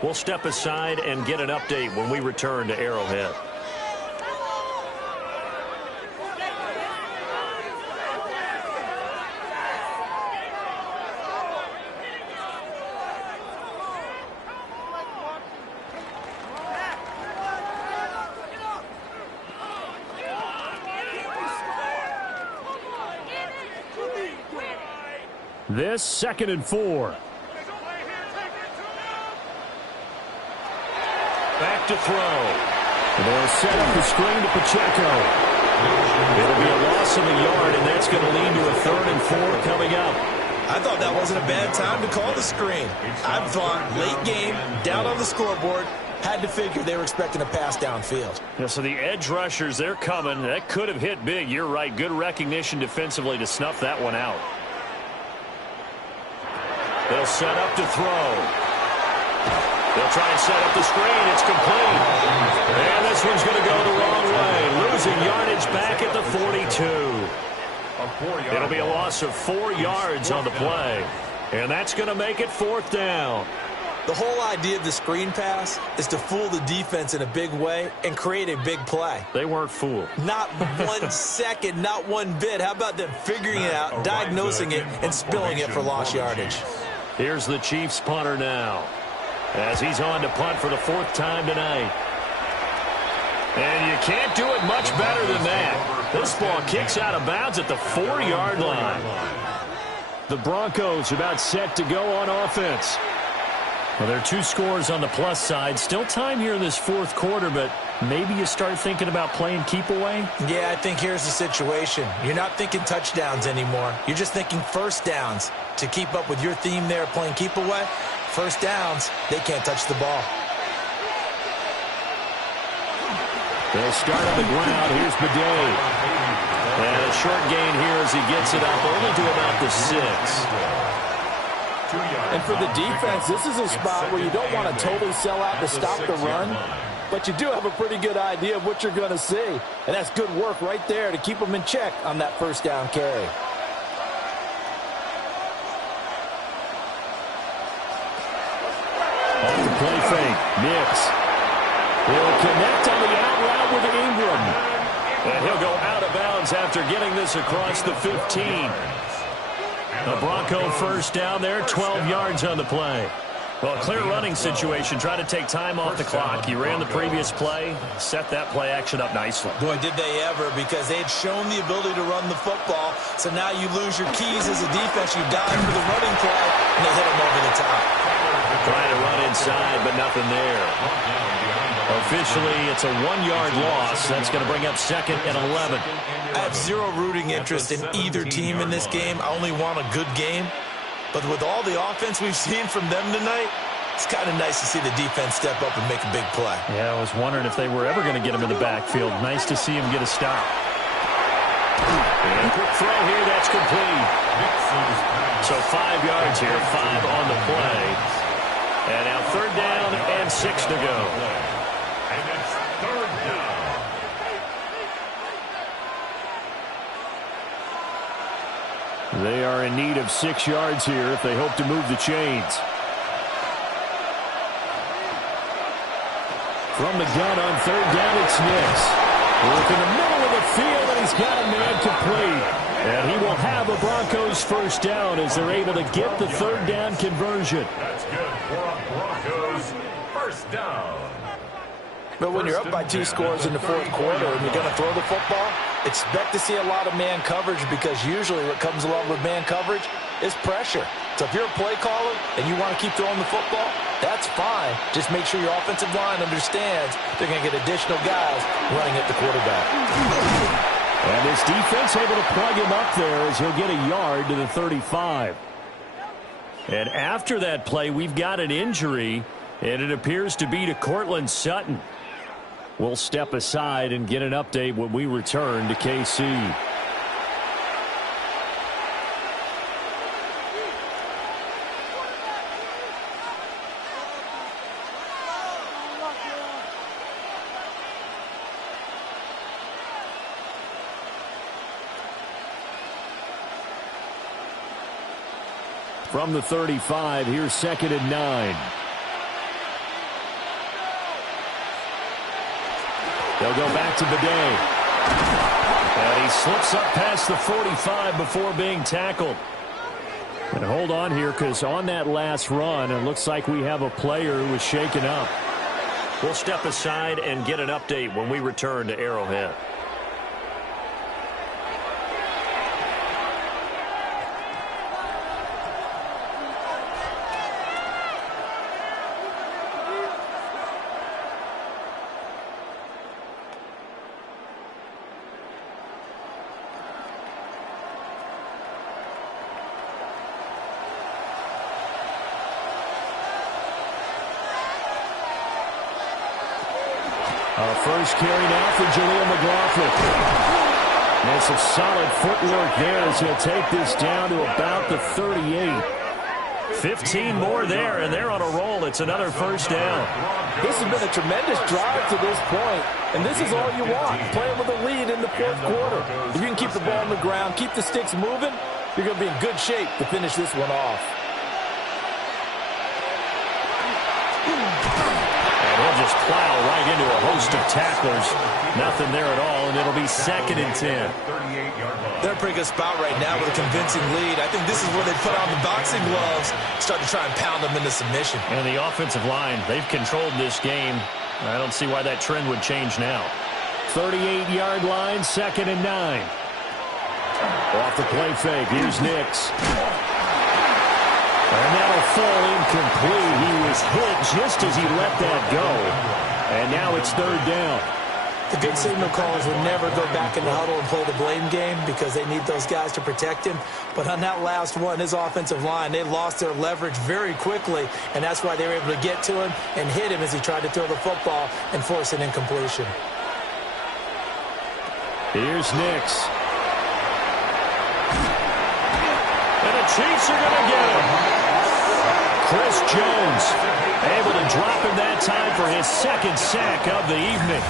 We'll step aside and get an update when we return to Arrowhead. This 2nd and 4. Back to throw. They'll set up the screen to Pacheco. It'll be a loss of a yard, and that's going to lead to a 3rd and 4 coming up. I thought that wasn't a bad time to call the screen. I thought late game, down on the scoreboard, had to figure they were expecting a pass downfield. Yeah, so the edge rushers, they're coming. That could have hit big. You're right. Good recognition defensively to snuff that one out. They'll set up to throw. They'll try and set up the screen. It's complete. And this one's going to go the wrong way. Losing yardage back at the 42. It'll be a loss of 4 yards on the play. And that's going to make it 4th down. The whole idea of the screen pass is to fool the defense in a big way and create a big play. They weren't fooled. Not 1 second, not one bit. How about them figuring it out, diagnosing it, and spilling it for lost yardage? Here's the Chiefs punter now, as he's on to punt for the 4th time tonight. And you can't do it much better than that. This ball kicks out of bounds at the 4-yard line. The Broncos about set to go on offense. Well, there are 2 scores on the plus side. Still time here in this 4th quarter, but maybe you start thinking about playing keep away? Yeah, I think here's the situation. You're not thinking touchdowns anymore. You're just thinking first downs. To keep up with your theme there, playing keep away, first downs, they can't touch the ball. They'll start on the ground. Here's Bidet. And a short gain here as he gets it up only to about the 6. And for the defense, this is a spot where you don't want to totally sell out to stop the run, but you do have a pretty good idea of what you're going to see. And that's good work right there to keep them in check on that first down carry. Off the play fake. Nix. He'll connect on the out route with Ingram. And he'll go out of bounds after getting this across the 15. A Bronco first down there, 12 yards on the play. Well, a clear running situation. Try to take time off the clock. You ran the previous play, set that play action up nicely. Boy, did they ever, because they had shown the ability to run the football. So now you lose your keys as a defense. You dive for the running play, and they hit them over the top. Trying to run inside, but nothing there. Officially, it's a 1-yard loss. That's going to bring up 2nd and 11. I have zero rooting interest in either team in this game. I only want a good game. But with all the offense we've seen from them tonight, it's kind of nice to see the defense step up and make a big play. Yeah, I was wondering if they were ever going to get him in the backfield. Nice to see him get a stop. And a quick throw here, that's complete. So 5 yards here, 5 on the play. And now 3rd down and 6 to go. And it's 3rd down. They are in need of 6 yards here if they hope to move the chains. From the gun on 3rd down, it's Nix. Work in the middle of the field, and he's got a man complete. And he will have a Broncos first down as they're able to get the 3rd down conversion. That's good for a Broncos first down. But when you're up by 2 scores in the 4th quarter and you're going to throw the football, expect to see a lot of man coverage, because usually what comes along with man coverage is pressure. So if you're a play caller and you want to keep throwing the football, that's fine. Just make sure your offensive line understands they're going to get additional guys running at the quarterback. And this defense able to plug him up there as he'll get a yard to the 35. And after that play, we've got an injury, and it appears to be to Cortland Sutton. We'll step aside and get an update when we return to KC. From the 35, here's 2nd and 9. They'll go back to Bidet. And he slips up past the 45 before being tackled. And hold on here, because on that last run, it looks like we have a player who was shaken up. We'll step aside and get an update when we return to Arrowhead. first carry now for Jaleel McLaughlin. And some solid footwork there as he'll take this down to about the 38. 15 more there, and they're on a roll. It's another first down. This has been a tremendous drive to this point, and this is all you want, playing with a lead in the fourth quarter. If you can keep the ball on the ground, keep the sticks moving, you're going to be in good shape to finish this one off. And he'll just plow right into a host of tacklers. Nothing there at all, and it'll be 2nd and 10. They're in a pretty good spot right now with a convincing lead. I think this is where they put on the boxing gloves, start to try and pound them into submission. And the offensive line, they've controlled this game. I don't see why that trend would change now. 38-yard line, 2nd and 9. Off the play fake, here's Nix. And that'll fall incomplete. He was hit just as he let that go. And now it's 3rd down. The good signal callers would never go back in the huddle and play the blame game because they need those guys to protect him. But on that last one, his offensive line, they lost their leverage very quickly, and that's why they were able to get to him and hit him as he tried to throw the football and force an incompletion. Here's Nix. And the Chiefs are going to get him. Chris Jones able to drop him that time for his 2nd sack of the evening.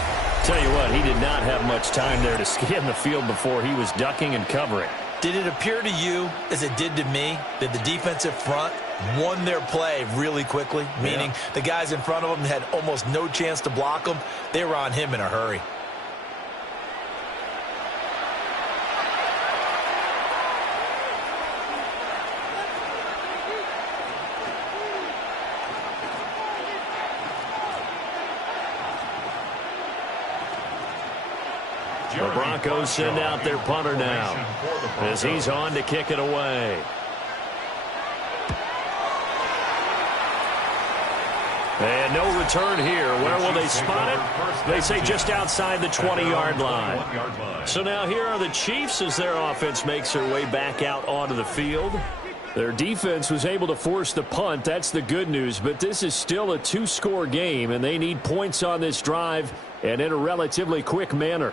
Tell you what, he did not have much time there to scan the field before he was ducking and covering. Did it appear to you, as it did to me, that the defensive front won their play really quickly? Meaning the guys in front of them had almost no chance to block them. They were on him in a hurry. The Broncos send out their punter now as he's on to kick it away. And no return here. Where will they spot it? They say just outside the 20-yard line. So now here are the Chiefs as their offense makes their way back out onto the field. Their defense was able to force the punt. That's the good news. But this is still a 2-score game, and they need points on this drive and in a relatively quick manner.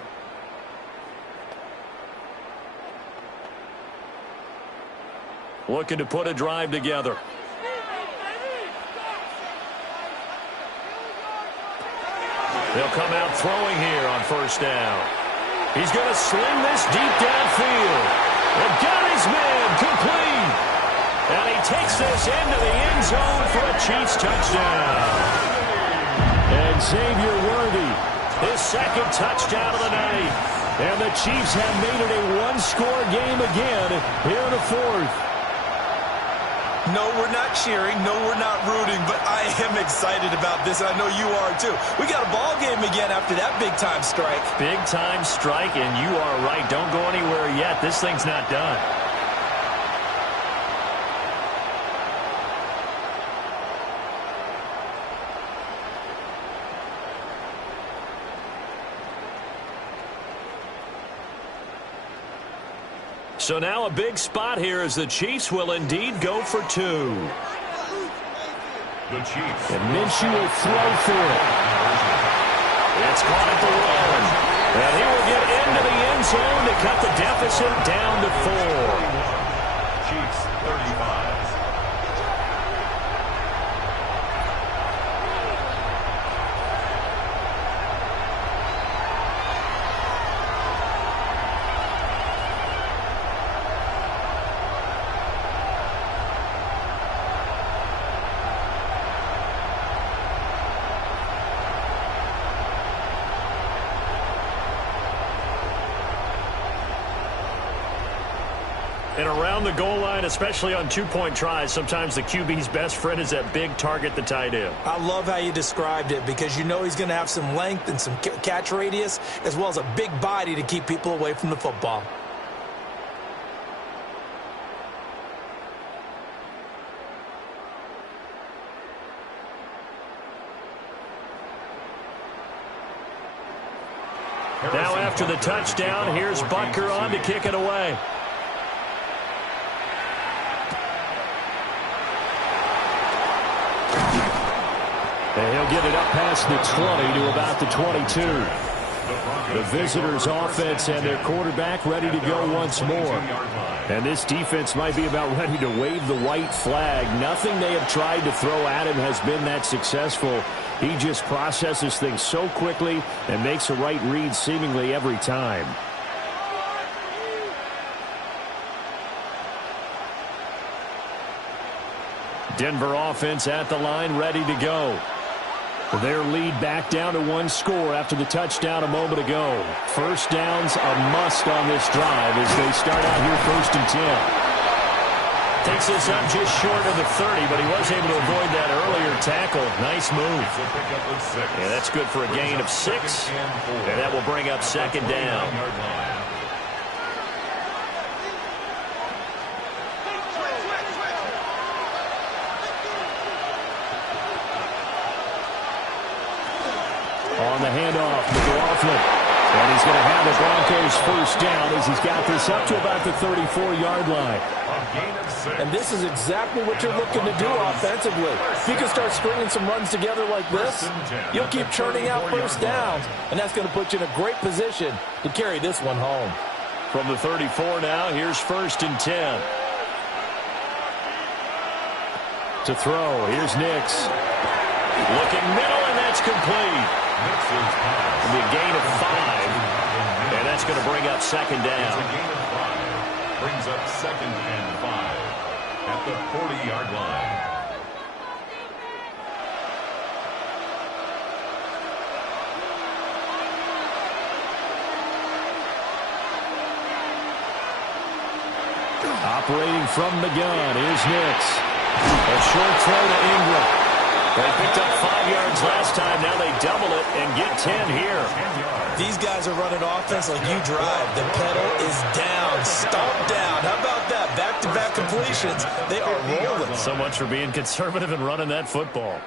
Looking to put a drive together. They'll come out throwing here on 1st down. He's going to sling this deep downfield. And got his man complete. And he takes this into the end zone for a Chiefs touchdown. And Xavier Worthy, his 2nd touchdown of the night. And the Chiefs have made it a 1-score game again here in the 4th. No, we're not cheering. No, we're not rooting. But I am excited about this, and I know you are too. We got a ball game again after that big-time strike. Big-time strike, and you are right. Don't go anywhere yet. This thing's not done. So now a big spot here as the Chiefs will indeed go for 2. The Chiefs. And Minshew will throw for it. It's caught at the 1. And he will get into the end zone to cut the deficit down to 4. Chiefs 35. And around the goal line, especially on 2-point tries, sometimes the QB's best friend is that big target, the tight end. I love how you described it because you know he's going to have some length and some catch radius as well as a big body to keep people away from the football. Now after the touchdown, here's Butker on to kick it away. And he'll get it up past the 20 to about the 22. The visitors' offense and their quarterback ready to go once more. And this defense might be about ready to wave the white flag. Nothing they have tried to throw at him has been that successful. He just processes things so quickly and makes a right read seemingly every time. Denver offense at the line, ready to go. Their lead back down to 1 score after the touchdown a moment ago. First down's a must on this drive as they start out here 1st and 10. Takes this up just short of the 30, but he was able to avoid that earlier tackle. Nice move. Yeah, that's good for a gain of 6, and that will bring up 2nd down. On the handoff, McLaughlin. And he's going to have the Broncos first down as he's got this up to about the 34-yard line. And this is exactly what you're looking to do offensively. If you can start stringing some runs together like this, you'll keep churning out first downs, and that's going to put you in a great position to carry this one home. From the 34 now, here's 1st and 10. To throw, here's Nix. Looking middle, and that's complete. It'll be a gain of 5, and that's going to bring up 2nd down. A gain of 5 brings up 2nd and 5 at the 40-yard line. Operating from the gun, here's Nix. A short throw to Ingram. They picked up 5 yards last time. Now they double it and get 10 here. These guys are running offense like you drive. The pedal is down, stomp down. How about that? Back-to-back completions. They are rolling. So much for being conservative and running that football.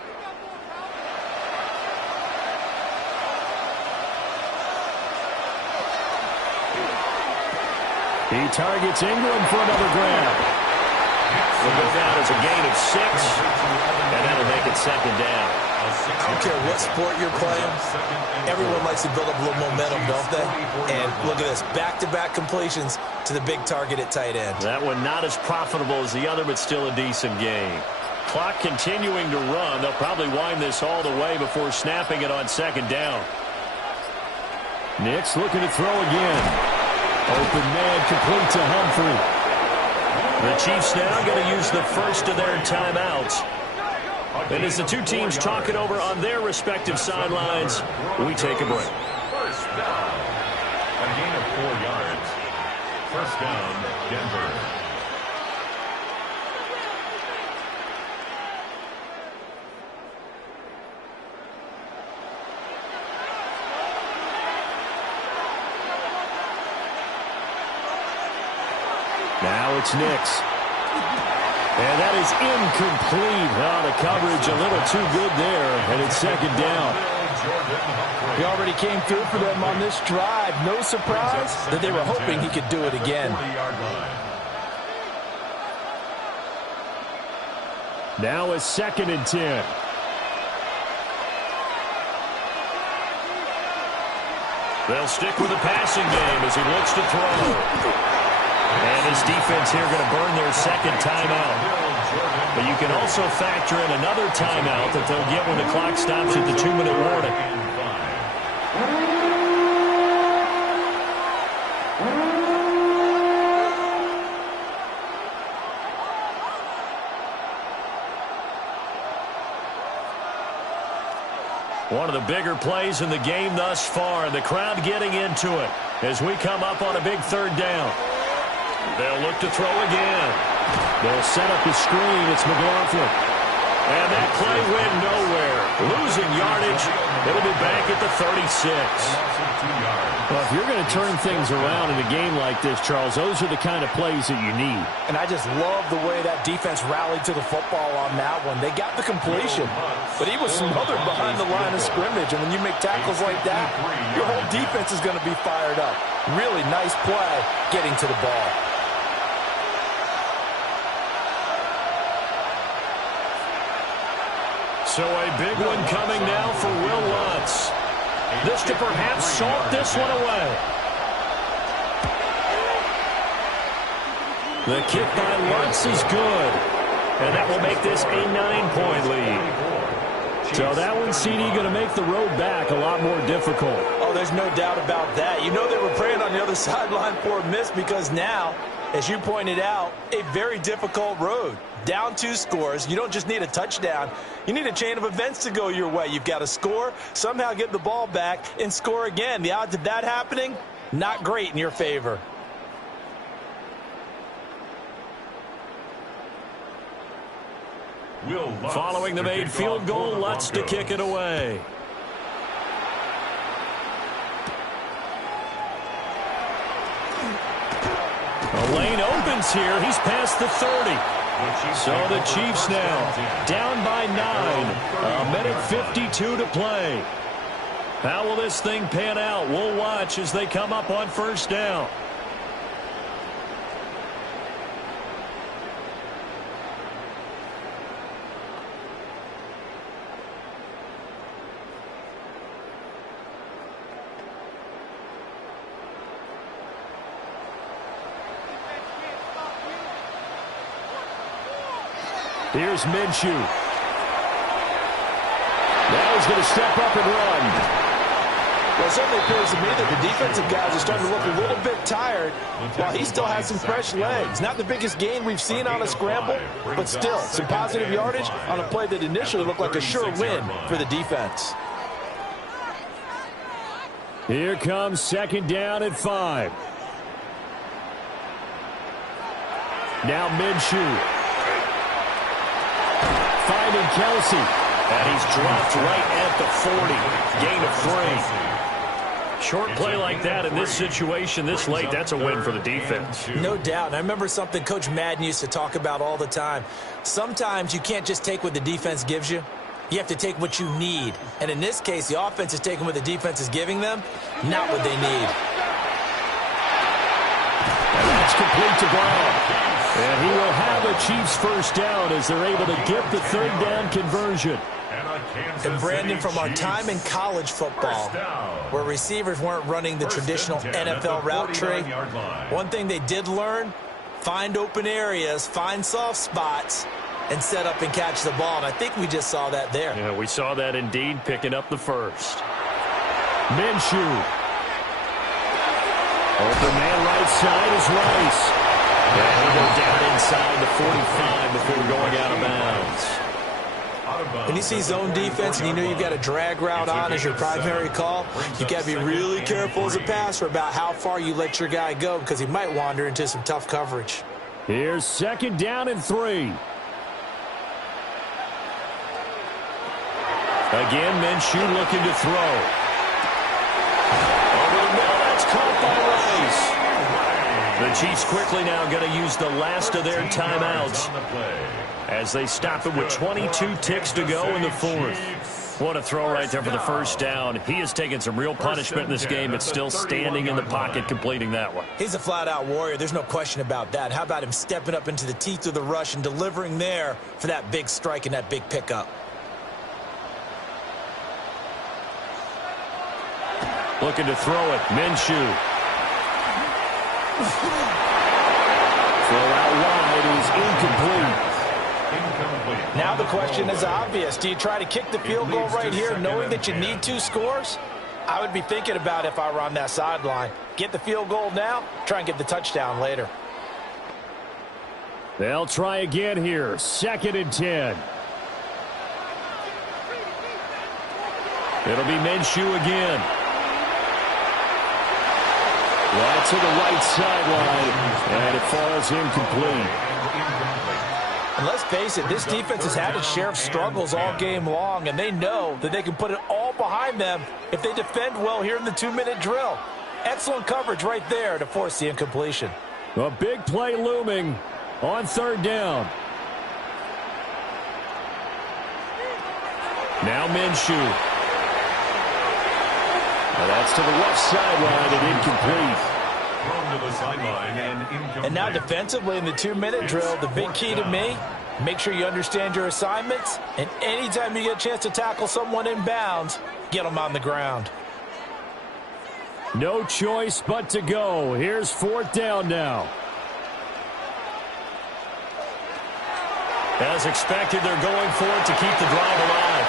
He targets Ingram for another grab. Will go down as a gain of 6, and that'll make it 2nd down. I don't care what sport you're playing. Everyone likes to build up a little momentum, don't they? And look at this, back-to-back completions to the big target at tight end. That one not as profitable as the other, but still a decent gain. Clock continuing to run. They'll probably wind this all the way before snapping it on 2nd down. Nix looking to throw again. Open man, complete to Humphrey. The Chiefs now going to use the first of their timeouts. And as the two teams talk it over on their respective sidelines, we take a break. First down. A gain of 4 yards. First down, Denver. Now it's Nix. And that is incomplete. Oh, the coverage a little too good there, and it's 2nd down. He already came through for them on this drive. No surprise that they were hoping he could do it again. Now it's 2nd and 10. They'll stick with the passing game as he looks to throw. And his defense here going to burn their 2nd timeout. But you can also factor in another timeout that they'll get when the clock stops at the 2-minute warning. One of the bigger plays in the game thus far. The crowd getting into it as we come up on a big 3rd down. They'll look to throw again. They'll set up the screen. It's McLaughlin. And that play went nowhere. Losing yardage. It'll be back at the 36. Well, if you're going to turn things around in a game like this, Charles, those are the kind of plays that you need. And I just love the way that defense rallied to the football on that one. They got the completion, but he was smothered behind the line of scrimmage. And when you make tackles like that, your whole defense is going to be fired up. Really nice play getting to the ball. So a big one coming now for Will Lutz. This to perhaps salt this one away. The kick by Lutz is good. And that will make this a 9-point lead. So that one, CD, going to make the road back a lot more difficult. Oh, there's no doubt about that. You know they were praying on the other sideline for a miss because now, as you pointed out, a very difficult road. Down 2 scores. You don't just need a touchdown. You need a chain of events to go your way. You've got to score, somehow get the ball back, and score again. The odds of that happening, not great in your favor. Following the made field goal, Lutz to kick it away. The lane opens here. He's past the 30. So the Chiefs now down by 9. A minute 52 to play. How will this thing pan out? We'll watch as they come up on first down. Here's Minshew. Now he's going to step up and run. Well, it certainly appears to me that the defensive guys are starting to look a little bit tired while he still has some fresh legs. Not the biggest gain we've seen on a scramble, but still some positive yardage on a play that initially looked like a sure win for the defense. Here comes second down at 5. Now Minshew. Finding Kelsey, and he's dropped right at the 40. Gain of 3. Short play like that in this situation this late, that's a win for the defense. No doubt. And I remember something Coach Madden used to talk about all the time. Sometimes you can't just take what the defense gives you. You have to take what you need. And in this case, the offense is taking what the defense is giving them, not what they need. And that's complete to Brown. And he will have a Chiefs first down as they're able to get the third down conversion. And Brandon, from our time in college football, where receivers weren't running the traditional NFL route tree, one thing they did learn, find open areas, find soft spots, and set up and catch the ball. And I think we just saw that there. Yeah, we saw that indeed, picking up the first. Minshew. Open man right side is Rice. And he'll go down inside the 45 before going out of bounds. When you see zone defense and you know you've got a drag route on as your primary call, you've got to be really careful as a passer about how far you let your guy go because he might wander into some tough coverage. Here's second down and 3. Again, Minshew looking to throw. Over the middle, that's caught by Rice. The Chiefs quickly now going to use the last of their timeouts as they stop it with 22 ticks to go in the 4th. What a throw right there for the first down. He has taken some real punishment in this game, but still standing in the pocket completing that one. He's a flat-out warrior. There's no question about that. How about him stepping up into the teeth of the rush and delivering there for that big strike and that big pickup? Looking to throw it. Minshew. Throw out wide is incomplete. Now the question is obvious. Do you try to kick the field goal right here knowing that you need 2 scores? I would be thinking about it if I were on that sideline. Get the field goal now, try and get the touchdown later. They'll try again here. 2nd and 10. It'll be Minshew again. Right to the right sideline, and it falls incomplete. And let's face it, this defense has had its share of struggles all game long, and they know that they can put it all behind them if they defend well here in the 2-minute drill. Excellent coverage right there to force the incompletion. A big play looming on 3rd down. Now Minshew. Well, that's to the left sideline and incomplete. And now defensively in the 2-minute drill, the big key to me, Make sure you understand your assignments, and anytime you get a chance to tackle someone in bounds, get them on the ground. No choice but to go. Here's 4th down now. As expected, they're going for it to keep the drive alive.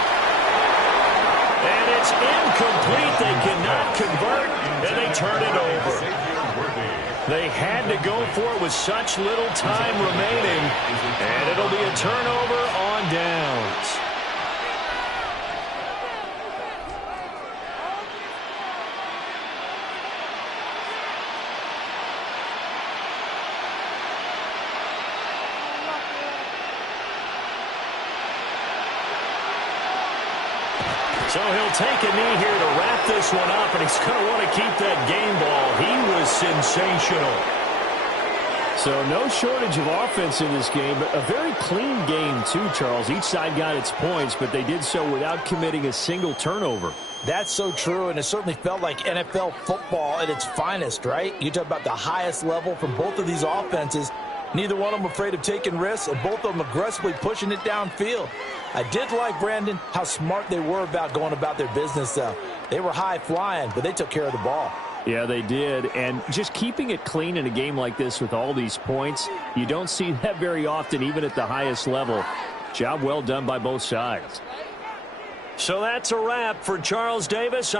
And it's incomplete. They cannot convert, and they turn it over. They had to go for it with such little time remaining, and it'll be a turnover on downs. So he'll take a knee here to wrap this one up, and he's going to want to keep that game ball. He was sensational. So no shortage of offense in this game, but a very clean game too, Charles. Each side got its points, but they did so without committing a single turnover. That's so true, and it certainly felt like NFL football at its finest, right? You talk about the highest level from both of these offenses. Neither one of them afraid of taking risks, and both of them aggressively pushing it downfield. I did like, Brandon, how smart they were about going about their business, though. They were high flying, but they took care of the ball. Yeah, they did, and just keeping it clean in a game like this with all these points, you don't see that very often, even at the highest level. Job well done by both sides. So that's a wrap for Charles Davis.